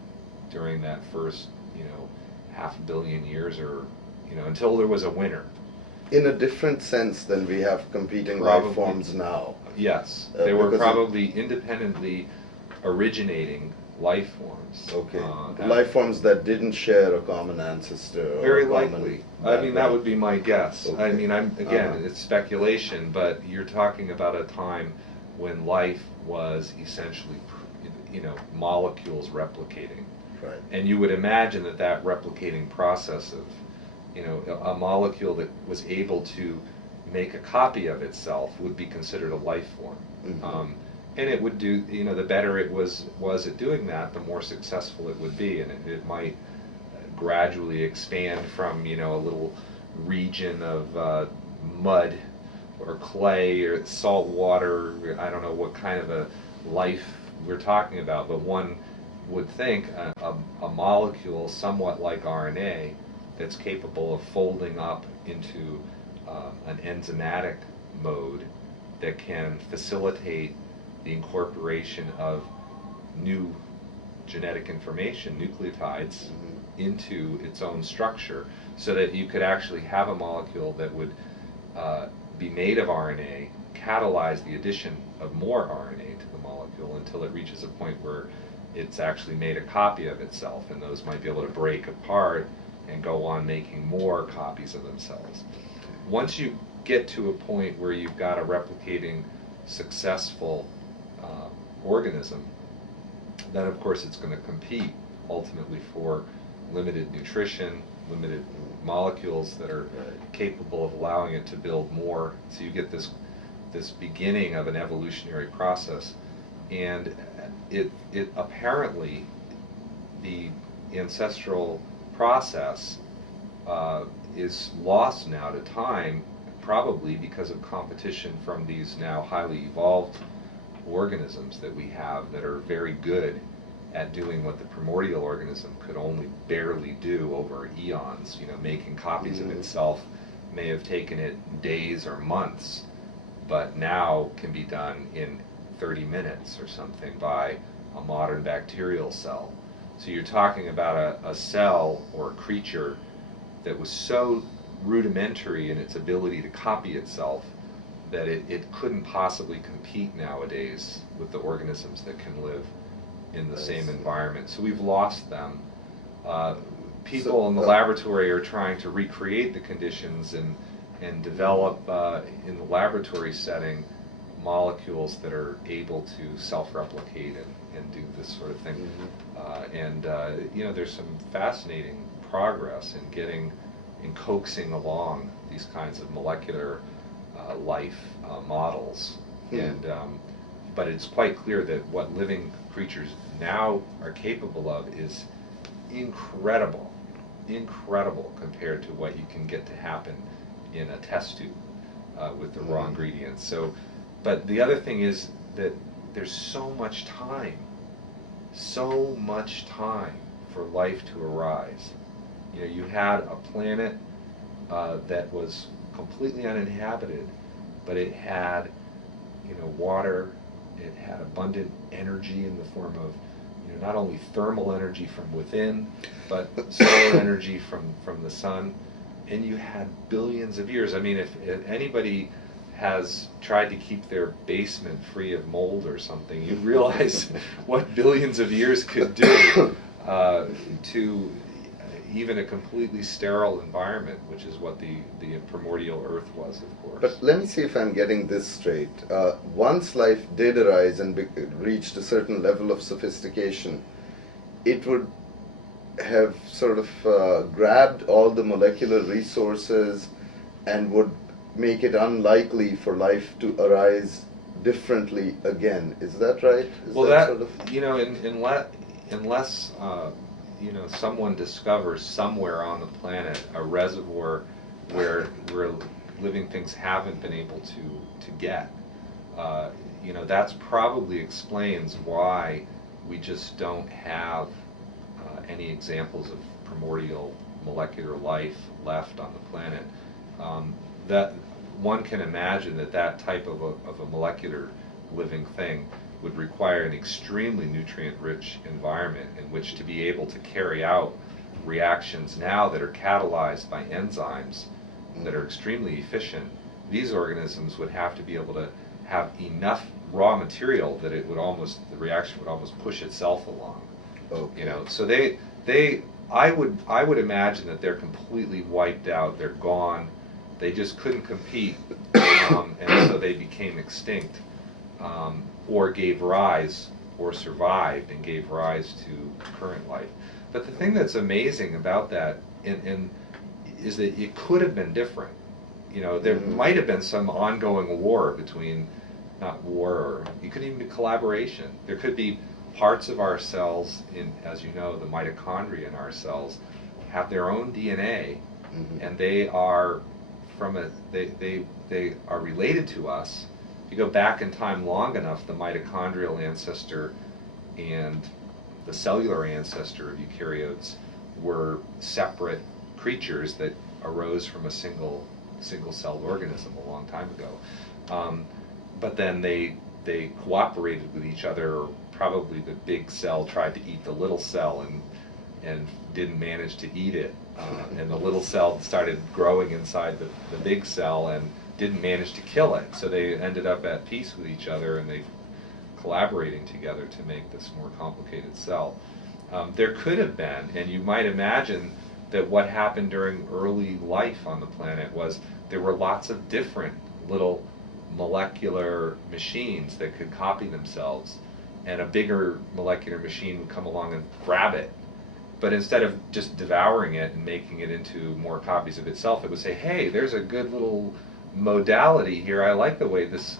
during that first, 500 million years, or until there was a winner. In a different sense than we have competing Probably. life forms now. Yes, they were because probably independently originating life forms. Okay. Life forms that didn't share a common ancestor. Or Very a common likely. background. That would be my guess. Okay. Again, it's speculation, but you're talking about a time when life was essentially, molecules replicating. Right. And you would imagine that replicating process of, a molecule that was able to make a copy of itself would be considered a life form. Mm-hmm. And it would do, the better it was at doing that, the more successful it would be, and it might gradually expand from, a little region of mud or clay or salt water. I don't know what kind of a life we're talking about, but one would think a molecule somewhat like RNA that's capable of folding up into an enzymatic mode that can facilitate the incorporation of new genetic information, nucleotides, into its own structure, so that you could actually have a molecule that would be made of RNA, catalyze the addition of more RNA to the molecule until it reaches a point where it's actually made a copy of itself, and those might be able to break apart and go on making more copies of themselves. Once you get to a point where you've got a replicating, successful organism, then of course it's going to compete ultimately for limited nutrition, limited molecules that are capable of allowing it to build more. So you get this beginning of an evolutionary process, and it apparently, the ancestral process is lost now to time, probably because of competition from these now highly evolved organisms that we have that are very good at doing what the primordial organism could only barely do over eons. Making copies of itself may have taken it days or months, but now can be done in 30 minutes or something by a modern bacterial cell. So you're talking about a cell or a creature that was so rudimentary in its ability to copy itself that it couldn't possibly compete nowadays with the organisms that can live in the same environment. So we've lost them. People in the laboratory are trying to recreate the conditions and develop in the laboratory setting molecules that are able to self-replicate and do this sort of thing. There's some fascinating progress in coaxing along these kinds of molecular life models, but it's quite clear that what living creatures now are capable of is incredible compared to what you can get to happen in a test tube with the raw ingredients. So, but the other thing is that there's so much time for life to arise. You had a planet that was completely uninhabited, but it had, water. It had abundant energy in the form of, not only thermal energy from within, but solar energy from the sun. And you had billions of years. I mean, if anybody has tried to keep their basement free of mold or something, you realize what billions of years could do to even a completely sterile environment, which is what the primordial Earth was, of course. But let me see if I'm getting this straight. Once life did arise and reached a certain level of sophistication, it would have sort of grabbed all the molecular resources and would make it unlikely for life to arise differently again. Is that right? Is Well, that sort of... unless someone discovers somewhere on the planet a reservoir where living things haven't been able to get, that's probably explains why we just don't have any examples of primordial molecular life left on the planet. That one can imagine that type of a molecular living thing would require an extremely nutrient-rich environment in which to be able to carry out reactions now that are catalyzed by enzymes that are extremely efficient. These organisms would have to be able to have enough raw material that the reaction would almost push itself along. Okay. So I would imagine that they're completely wiped out. They're gone. They just couldn't compete, and so they became extinct, or gave rise, or survived and gave rise to current life. But the thing that's amazing about that is that it could have been different. There might have been some ongoing war between, not war, or it could even be collaboration. There could be parts of our cells, as you know, the mitochondria in our cells have their own DNA, and they are they are related to us. If you go back in time long enough, the mitochondrial ancestor and the cellular ancestor of eukaryotes were separate creatures that arose from a single-celled organism a long time ago. But then they cooperated with each other, or probably the big cell tried to eat the little cell and didn't manage to eat it. And the little cell started growing inside the big cell and didn't manage to kill it. So they ended up at peace with each other, and they collaborating together to make this more complicated cell. There could have been, and you might imagine that what happened during early life on the planet was there were lots of different little molecular machines that could copy themselves, and a bigger molecular machine would come along and grab it. But instead of just devouring it and making it into more copies of itself, it would say, hey, there's a good little modality here. I like the way this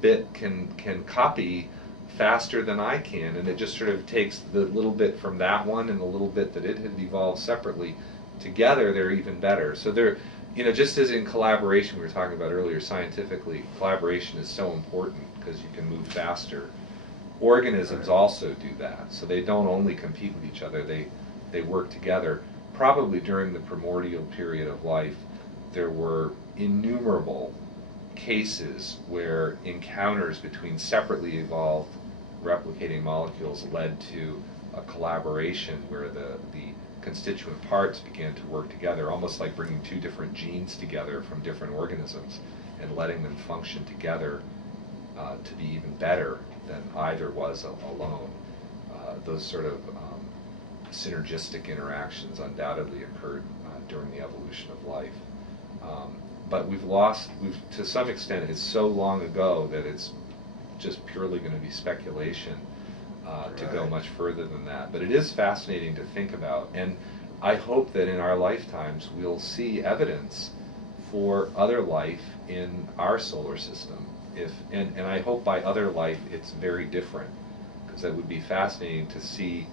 bit can copy faster than I can, and it just sort of takes the little bit from that one and the little bit that it had evolved separately. Together, they're even better. So they're, just as in collaboration we were talking about earlier, scientifically, collaboration is so important because you can move faster. Organisms also do that, so they don't only compete with each other, they work together. Probably during the primordial period of life, there were innumerable cases where encounters between separately evolved replicating molecules led to a collaboration where the constituent parts began to work together, almost like bringing two different genes together from different organisms and letting them function together to be even better than either was alone. Those sort of synergistic interactions undoubtedly occurred during the evolution of life. But to some extent, it's so long ago that it's just purely going to be speculation to go much further than that. But it is fascinating to think about, and I hope that in our lifetimes we'll see evidence for other life in our solar system. And I hope by other life it's very different, because that would be fascinating to see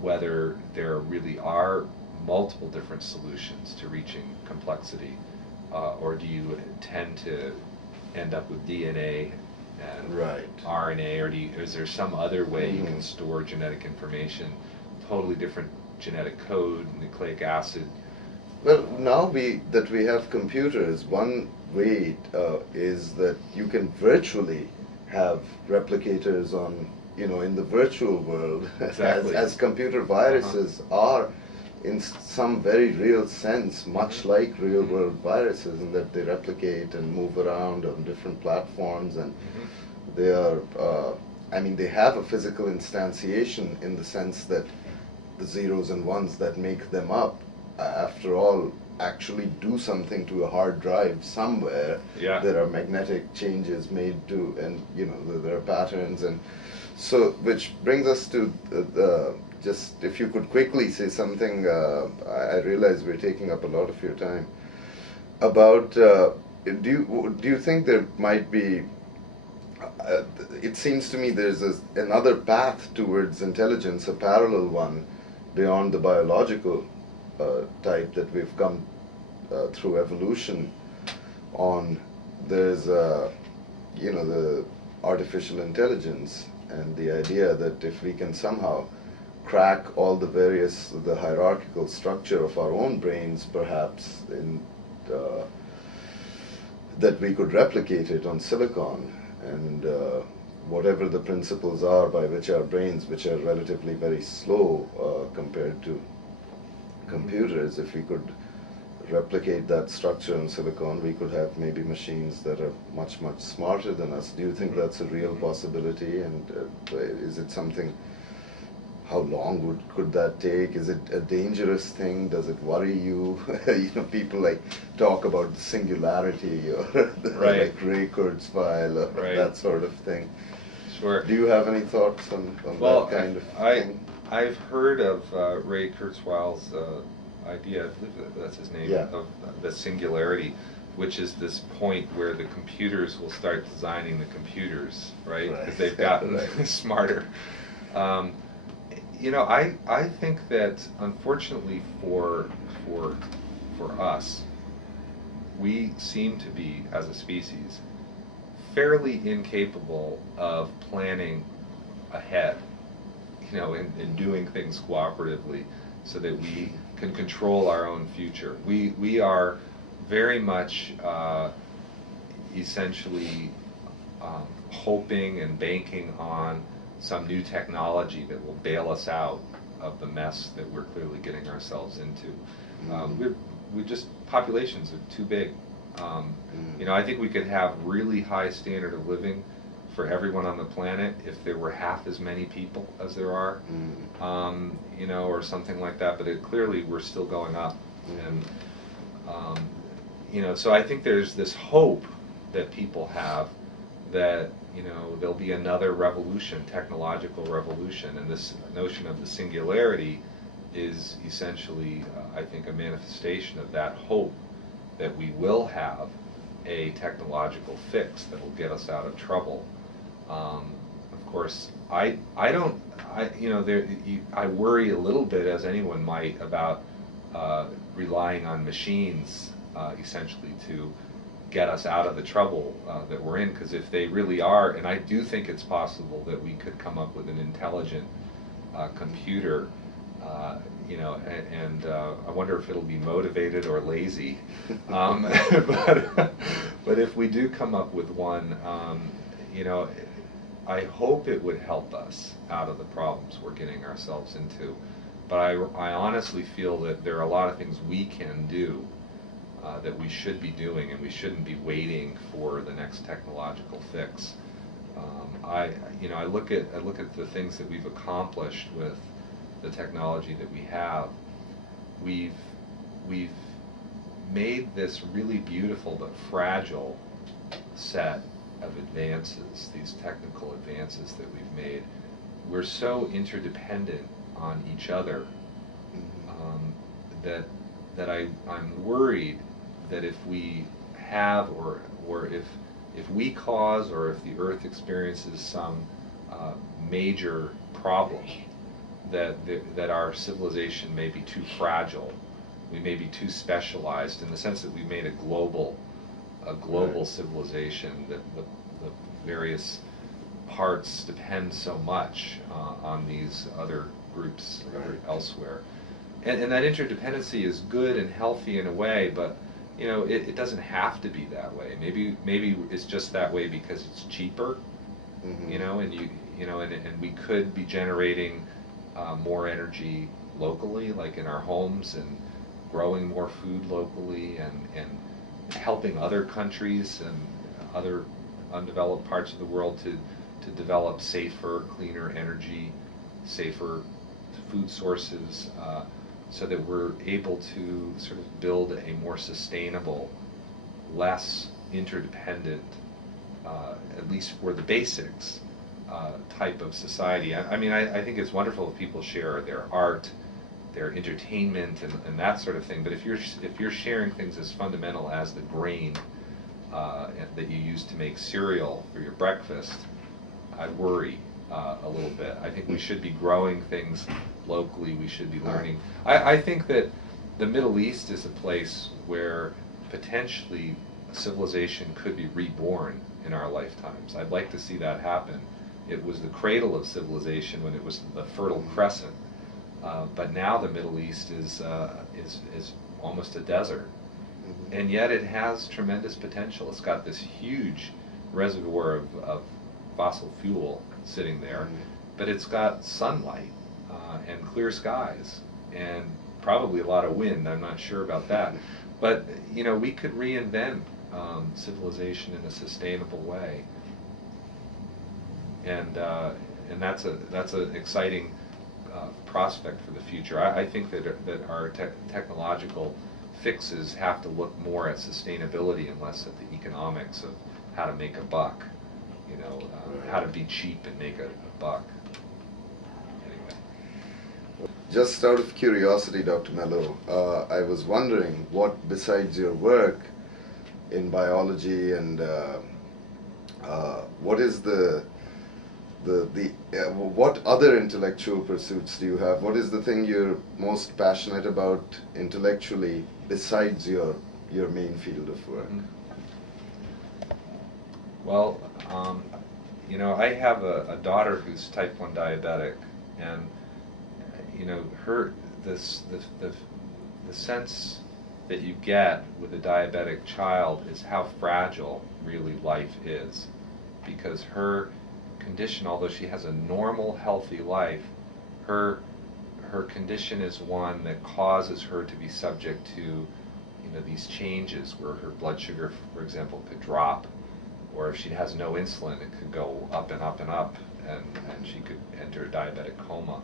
whether there really are multiple different solutions to reaching complexity, or do you tend to end up with DNA and RNA, or is there some other way you can store genetic information, totally different genetic code, nucleic acid? Well, now that we have computers, one way is that you can virtually have replicators on, in the virtual world, exactly. as computer viruses are, in some very real sense, much like real-world viruses, in that they replicate and move around on different platforms, and they are, they have a physical instantiation in the sense that the zeros and ones that make them up, after all, actually do something to a hard drive somewhere. Yeah. There are magnetic changes made to, and there are patterns, and so which brings us to just if you could quickly say something. I realize we're taking up a lot of your time. About do you think there might be? It seems to me there's another path towards intelligence, a parallel one, beyond the biological type that we've come through evolution on. There's the artificial intelligence, and the idea that if we can somehow crack all the hierarchical structure of our own brains, perhaps that we could replicate it on silicon, and whatever the principles are by which our brains, which are relatively very slow compared to computers, if we could replicate that structure in silicon, we could have maybe machines that are much, much smarter than us. Do you think that's a real possibility? And is it something? How long could that take? Is it a dangerous thing? Does it worry you? People like talk about the singularity or Right. like Ray Kurzweil or Right. that sort of thing. Sure. Do you have any thoughts on that kind of thing? I've heard of Ray Kurzweil's idea, I believe that's his name, Yeah. of the singularity, which is this point where the computers will start designing the computers, right? Because they've gotten Right. smarter. I think that unfortunately for us, we seem to be, as a species, fairly incapable of planning ahead, and doing things cooperatively so that we can control our own future. We are very much essentially hoping and banking on some new technology that will bail us out of the mess that we're clearly getting ourselves into. We just, populations are too big. I think we could have really high standard of living for everyone on the planet if there were half as many people as there are, or something like that. But clearly we're still going up, and so I think there's this hope that people have that there'll be another revolution, technological revolution, and this notion of the singularity is essentially, I think, a manifestation of that hope that we will have a technological fix that will get us out of trouble. Of course, I worry a little bit, as anyone might, about relying on machines essentially to get us out of the trouble that we're in, because if they really are, and I do think it's possible that we could come up with an intelligent computer, and I wonder if it'll be motivated or lazy, but if we do come up with one, I hope it would help us out of the problems we're getting ourselves into. But I honestly feel that there are a lot of things we can do that we should be doing, and we shouldn't be waiting for the next technological fix. I look at the things that we've accomplished with the technology that we have. We've made this really beautiful but fragile set of advances, these technical advances that we've made. We're so interdependent on each other that I'm worried that if we have, or if we cause, or if the Earth experiences some major problem, that our civilization may be too fragile. We may be too specialized in the sense that we made a global Right. civilization, that the various parts depend so much on these other groups elsewhere. And that interdependency is good and healthy in a way, but it doesn't have to be that way. Maybe it's just that way because it's cheaper, and and we could be generating more energy locally, like in our homes, and growing more food locally, and helping other countries and other undeveloped parts of the world to develop safer, cleaner energy, safer food sources, so that we're able to sort of build a more sustainable, less interdependent, at least for the basics, type of society. I mean, I think it's wonderful if people share their art, their entertainment, and that sort of thing. But if you're sharing things as fundamental as the grain that you use to make cereal for your breakfast, I worry a little bit. I think we should be growing things locally. We should be learning. I think that the Middle East is a place where potentially civilization could be reborn in our lifetimes. I'd like to see that happen. It was the cradle of civilization when it was the Fertile Crescent, but now the Middle East is almost a desert, and yet it has tremendous potential. It's got this huge reservoir of fossil fuel sitting there, but it's got sunlight and clear skies and probably a lot of wind. I'm not sure about that, but you know, we could reinvent civilization in a sustainable way, and that's an exciting prospect for the future. I think that our technological fixes have to look more at sustainability and less at the economics of how to make a buck. You know, how to be cheap and make a buck. Anyway. Just out of curiosity, Dr. Mello, I was wondering what, besides your work in biology, and what is what other intellectual pursuits do you have? What is the thing you're most passionate about intellectually besides your main field of work? Well, you know, I have a daughter who's type 1 diabetic, and you know, the sense that you get with a diabetic child is how fragile really life is, because her condition, although she has a normal, healthy life, her condition is one that causes her to be subject to, you know, these changes where her blood sugar, for example, could drop, or if she has no insulin, it could go up and up and up, and she could enter a diabetic coma.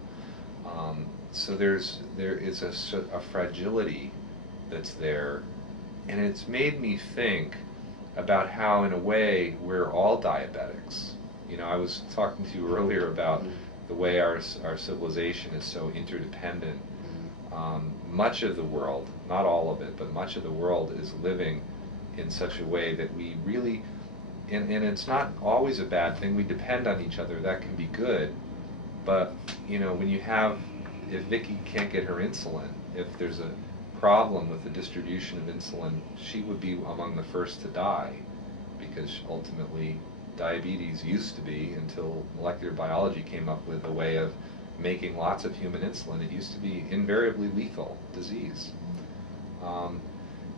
So there is a fragility that's there, and it's made me think about how, in a way, we're all diabetics. You know, I was talking to you earlier about the way our civilization is so interdependent. Much of the world, not all of it, but much of the world is living in such a way that we really, and it's not always a bad thing, we depend on each other, that can be good, but, you know, when you have, if Vicky can't get her insulin, if there's a problem with the distribution of insulin, she would be among the first to die, because ultimately diabetes used to be, until molecular biology came up with a way of making lots of human insulin, it used to be invariably lethal disease.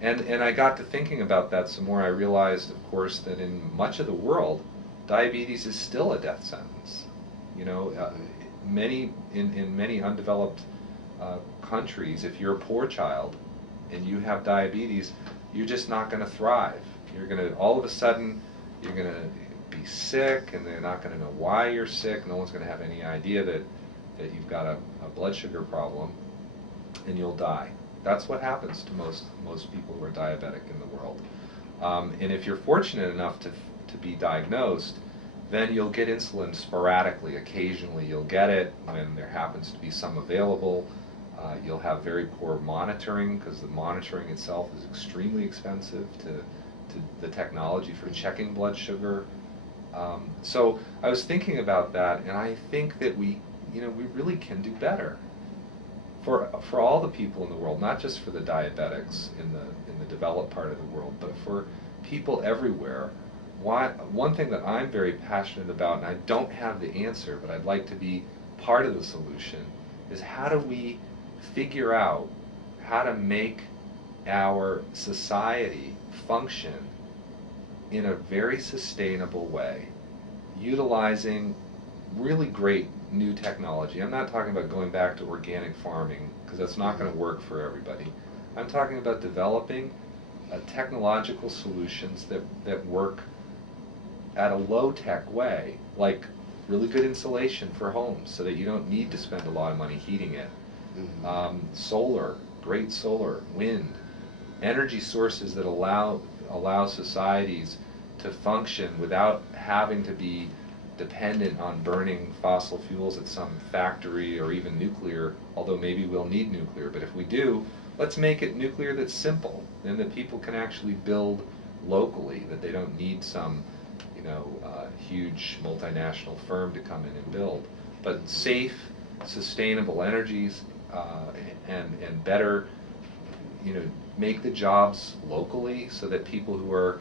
And I got to thinking about that some more. I realized, of course, that in much of the world, diabetes is still a death sentence. You know, in many undeveloped countries, if you're a poor child and you have diabetes, you're just not going to thrive. You're going to, all of a sudden, you're going to be sick, and they're not going to know why you're sick. No one's going to have any idea that you've got a blood sugar problem, and you'll die. That's what happens to most people who are diabetic in the world. And if you're fortunate enough to be diagnosed, then you'll get insulin sporadically. Occasionally you'll get it when there happens to be some available. You'll have very poor monitoring, because the monitoring itself is extremely expensive to the technology for checking blood sugar. So I was thinking about that, and I think that we really can do better for all the people in the world, not just for the diabetics in the developed part of the world, but for people everywhere. One thing that I'm very passionate about, and I don't have the answer, but I'd like to be part of the solution, is how do we figure out how to make our society function in a very sustainable way, utilizing really great new technology. I'm not talking about going back to organic farming, because that's not going to work for everybody. I'm talking about developing technological solutions that work at a low-tech way, like really good insulation for homes so that you don't need to spend a lot of money heating it. Solar, great solar, wind, energy sources that allow societies to function without having to be dependent on burning fossil fuels at some factory or even nuclear, although maybe we'll need nuclear. But if we do, let's make it nuclear that's simple, and that people can actually build locally, that they don't need some, huge multinational firm to come in and build. But safe, sustainable energies, and better, make the jobs locally so that people who are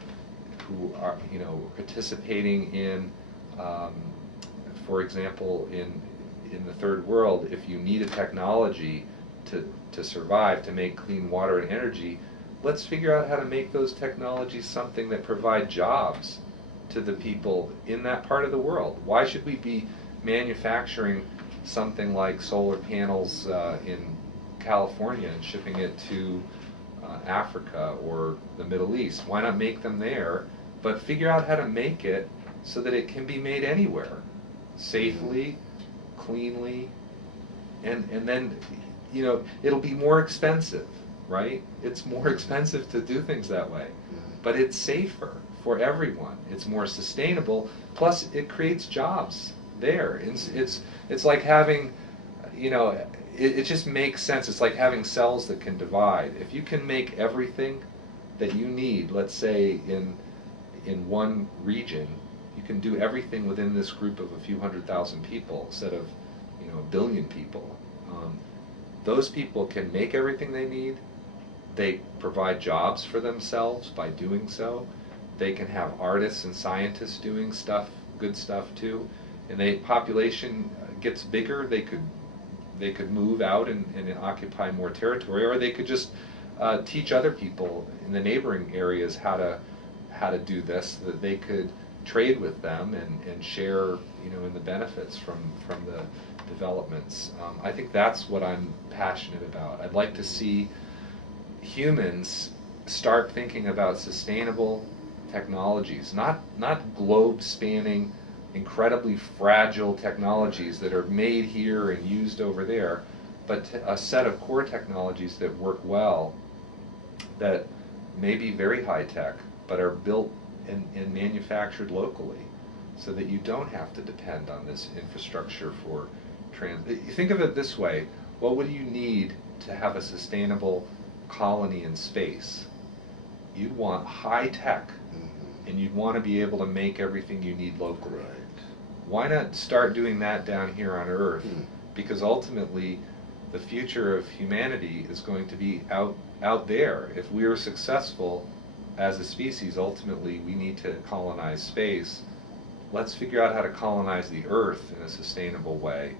participating in, for example, in the third world, if you need a technology to survive, to make clean water and energy, let's figure out how to make those technologies something that provide jobs to the people in that part of the world. Why should we be manufacturing something like solar panels in California and shipping it to Africa or the Middle East? Why not make them there, but figure out how to make it so that it can be made anywhere, safely, cleanly, and then, it'll be more expensive, right? It's more expensive to do things that way, but it's safer for everyone. It's more sustainable, plus it creates jobs there. It's like having, it just makes sense. It's like having cells that can divide. If you can make everything that you need, let's say in one region, you can do everything within this group of a few 100,000 people instead of, a billion people. Those people can make everything they need. They provide jobs for themselves by doing so. They can have artists and scientists doing stuff, good stuff too. And the population gets bigger. They could move out and occupy more territory, or they could just teach other people in the neighboring areas how to do this, so that they could trade with them and share, in the benefits from the developments. I think that's what I'm passionate about. I'd like to see humans start thinking about sustainable technologies, not globe-spanning, incredibly fragile technologies that are made here and used over there, but a set of core technologies that work well, that may be very high-tech, but are built and manufactured locally, so that you don't have to depend on this infrastructure for you think of it this way: what would you need to have a sustainable colony in space? You'd want high-tech, and you'd want to be able to make everything you need locally. Right. Why not start doing that down here on Earth? Because ultimately, the future of humanity is going to be out there. If we are successful as a species, ultimately we need to colonize space. Let's figure out how to colonize the Earth in a sustainable way,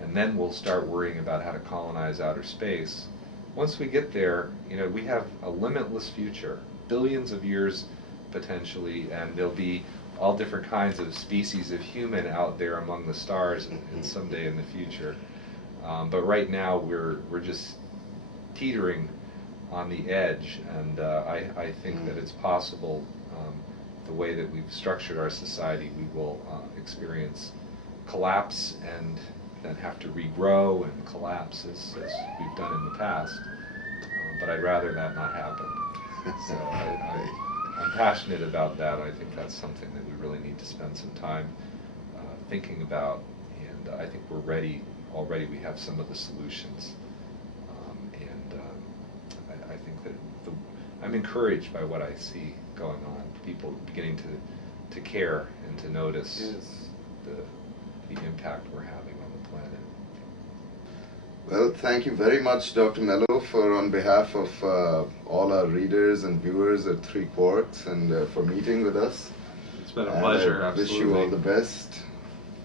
and then we'll start worrying about how to colonize outer space. Once we get there, we have a limitless future, billions of years potentially, and there'll be all different kinds of species of human out there among the stars and someday in the future. But right now we're just teetering on the edge, and I think that it's possible, the way that we've structured our society, we will experience collapse and then have to regrow and collapse as we've done in the past. But I'd rather that not happen. So I'm passionate about that. I think that's something that we really need to spend some time thinking about, and I think we're ready already. We have some of the solutions, and I think that I'm encouraged by what I see going on. People beginning to care and to notice the impact we're having on the planet. Well, thank you very much, Dr. Mello, on behalf of all our readers and viewers at 3 Quarks, and for meeting with us. It's been a pleasure. I wish you all the best.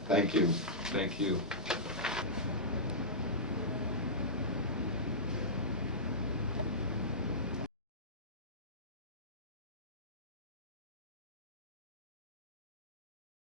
Thank you. Thank you.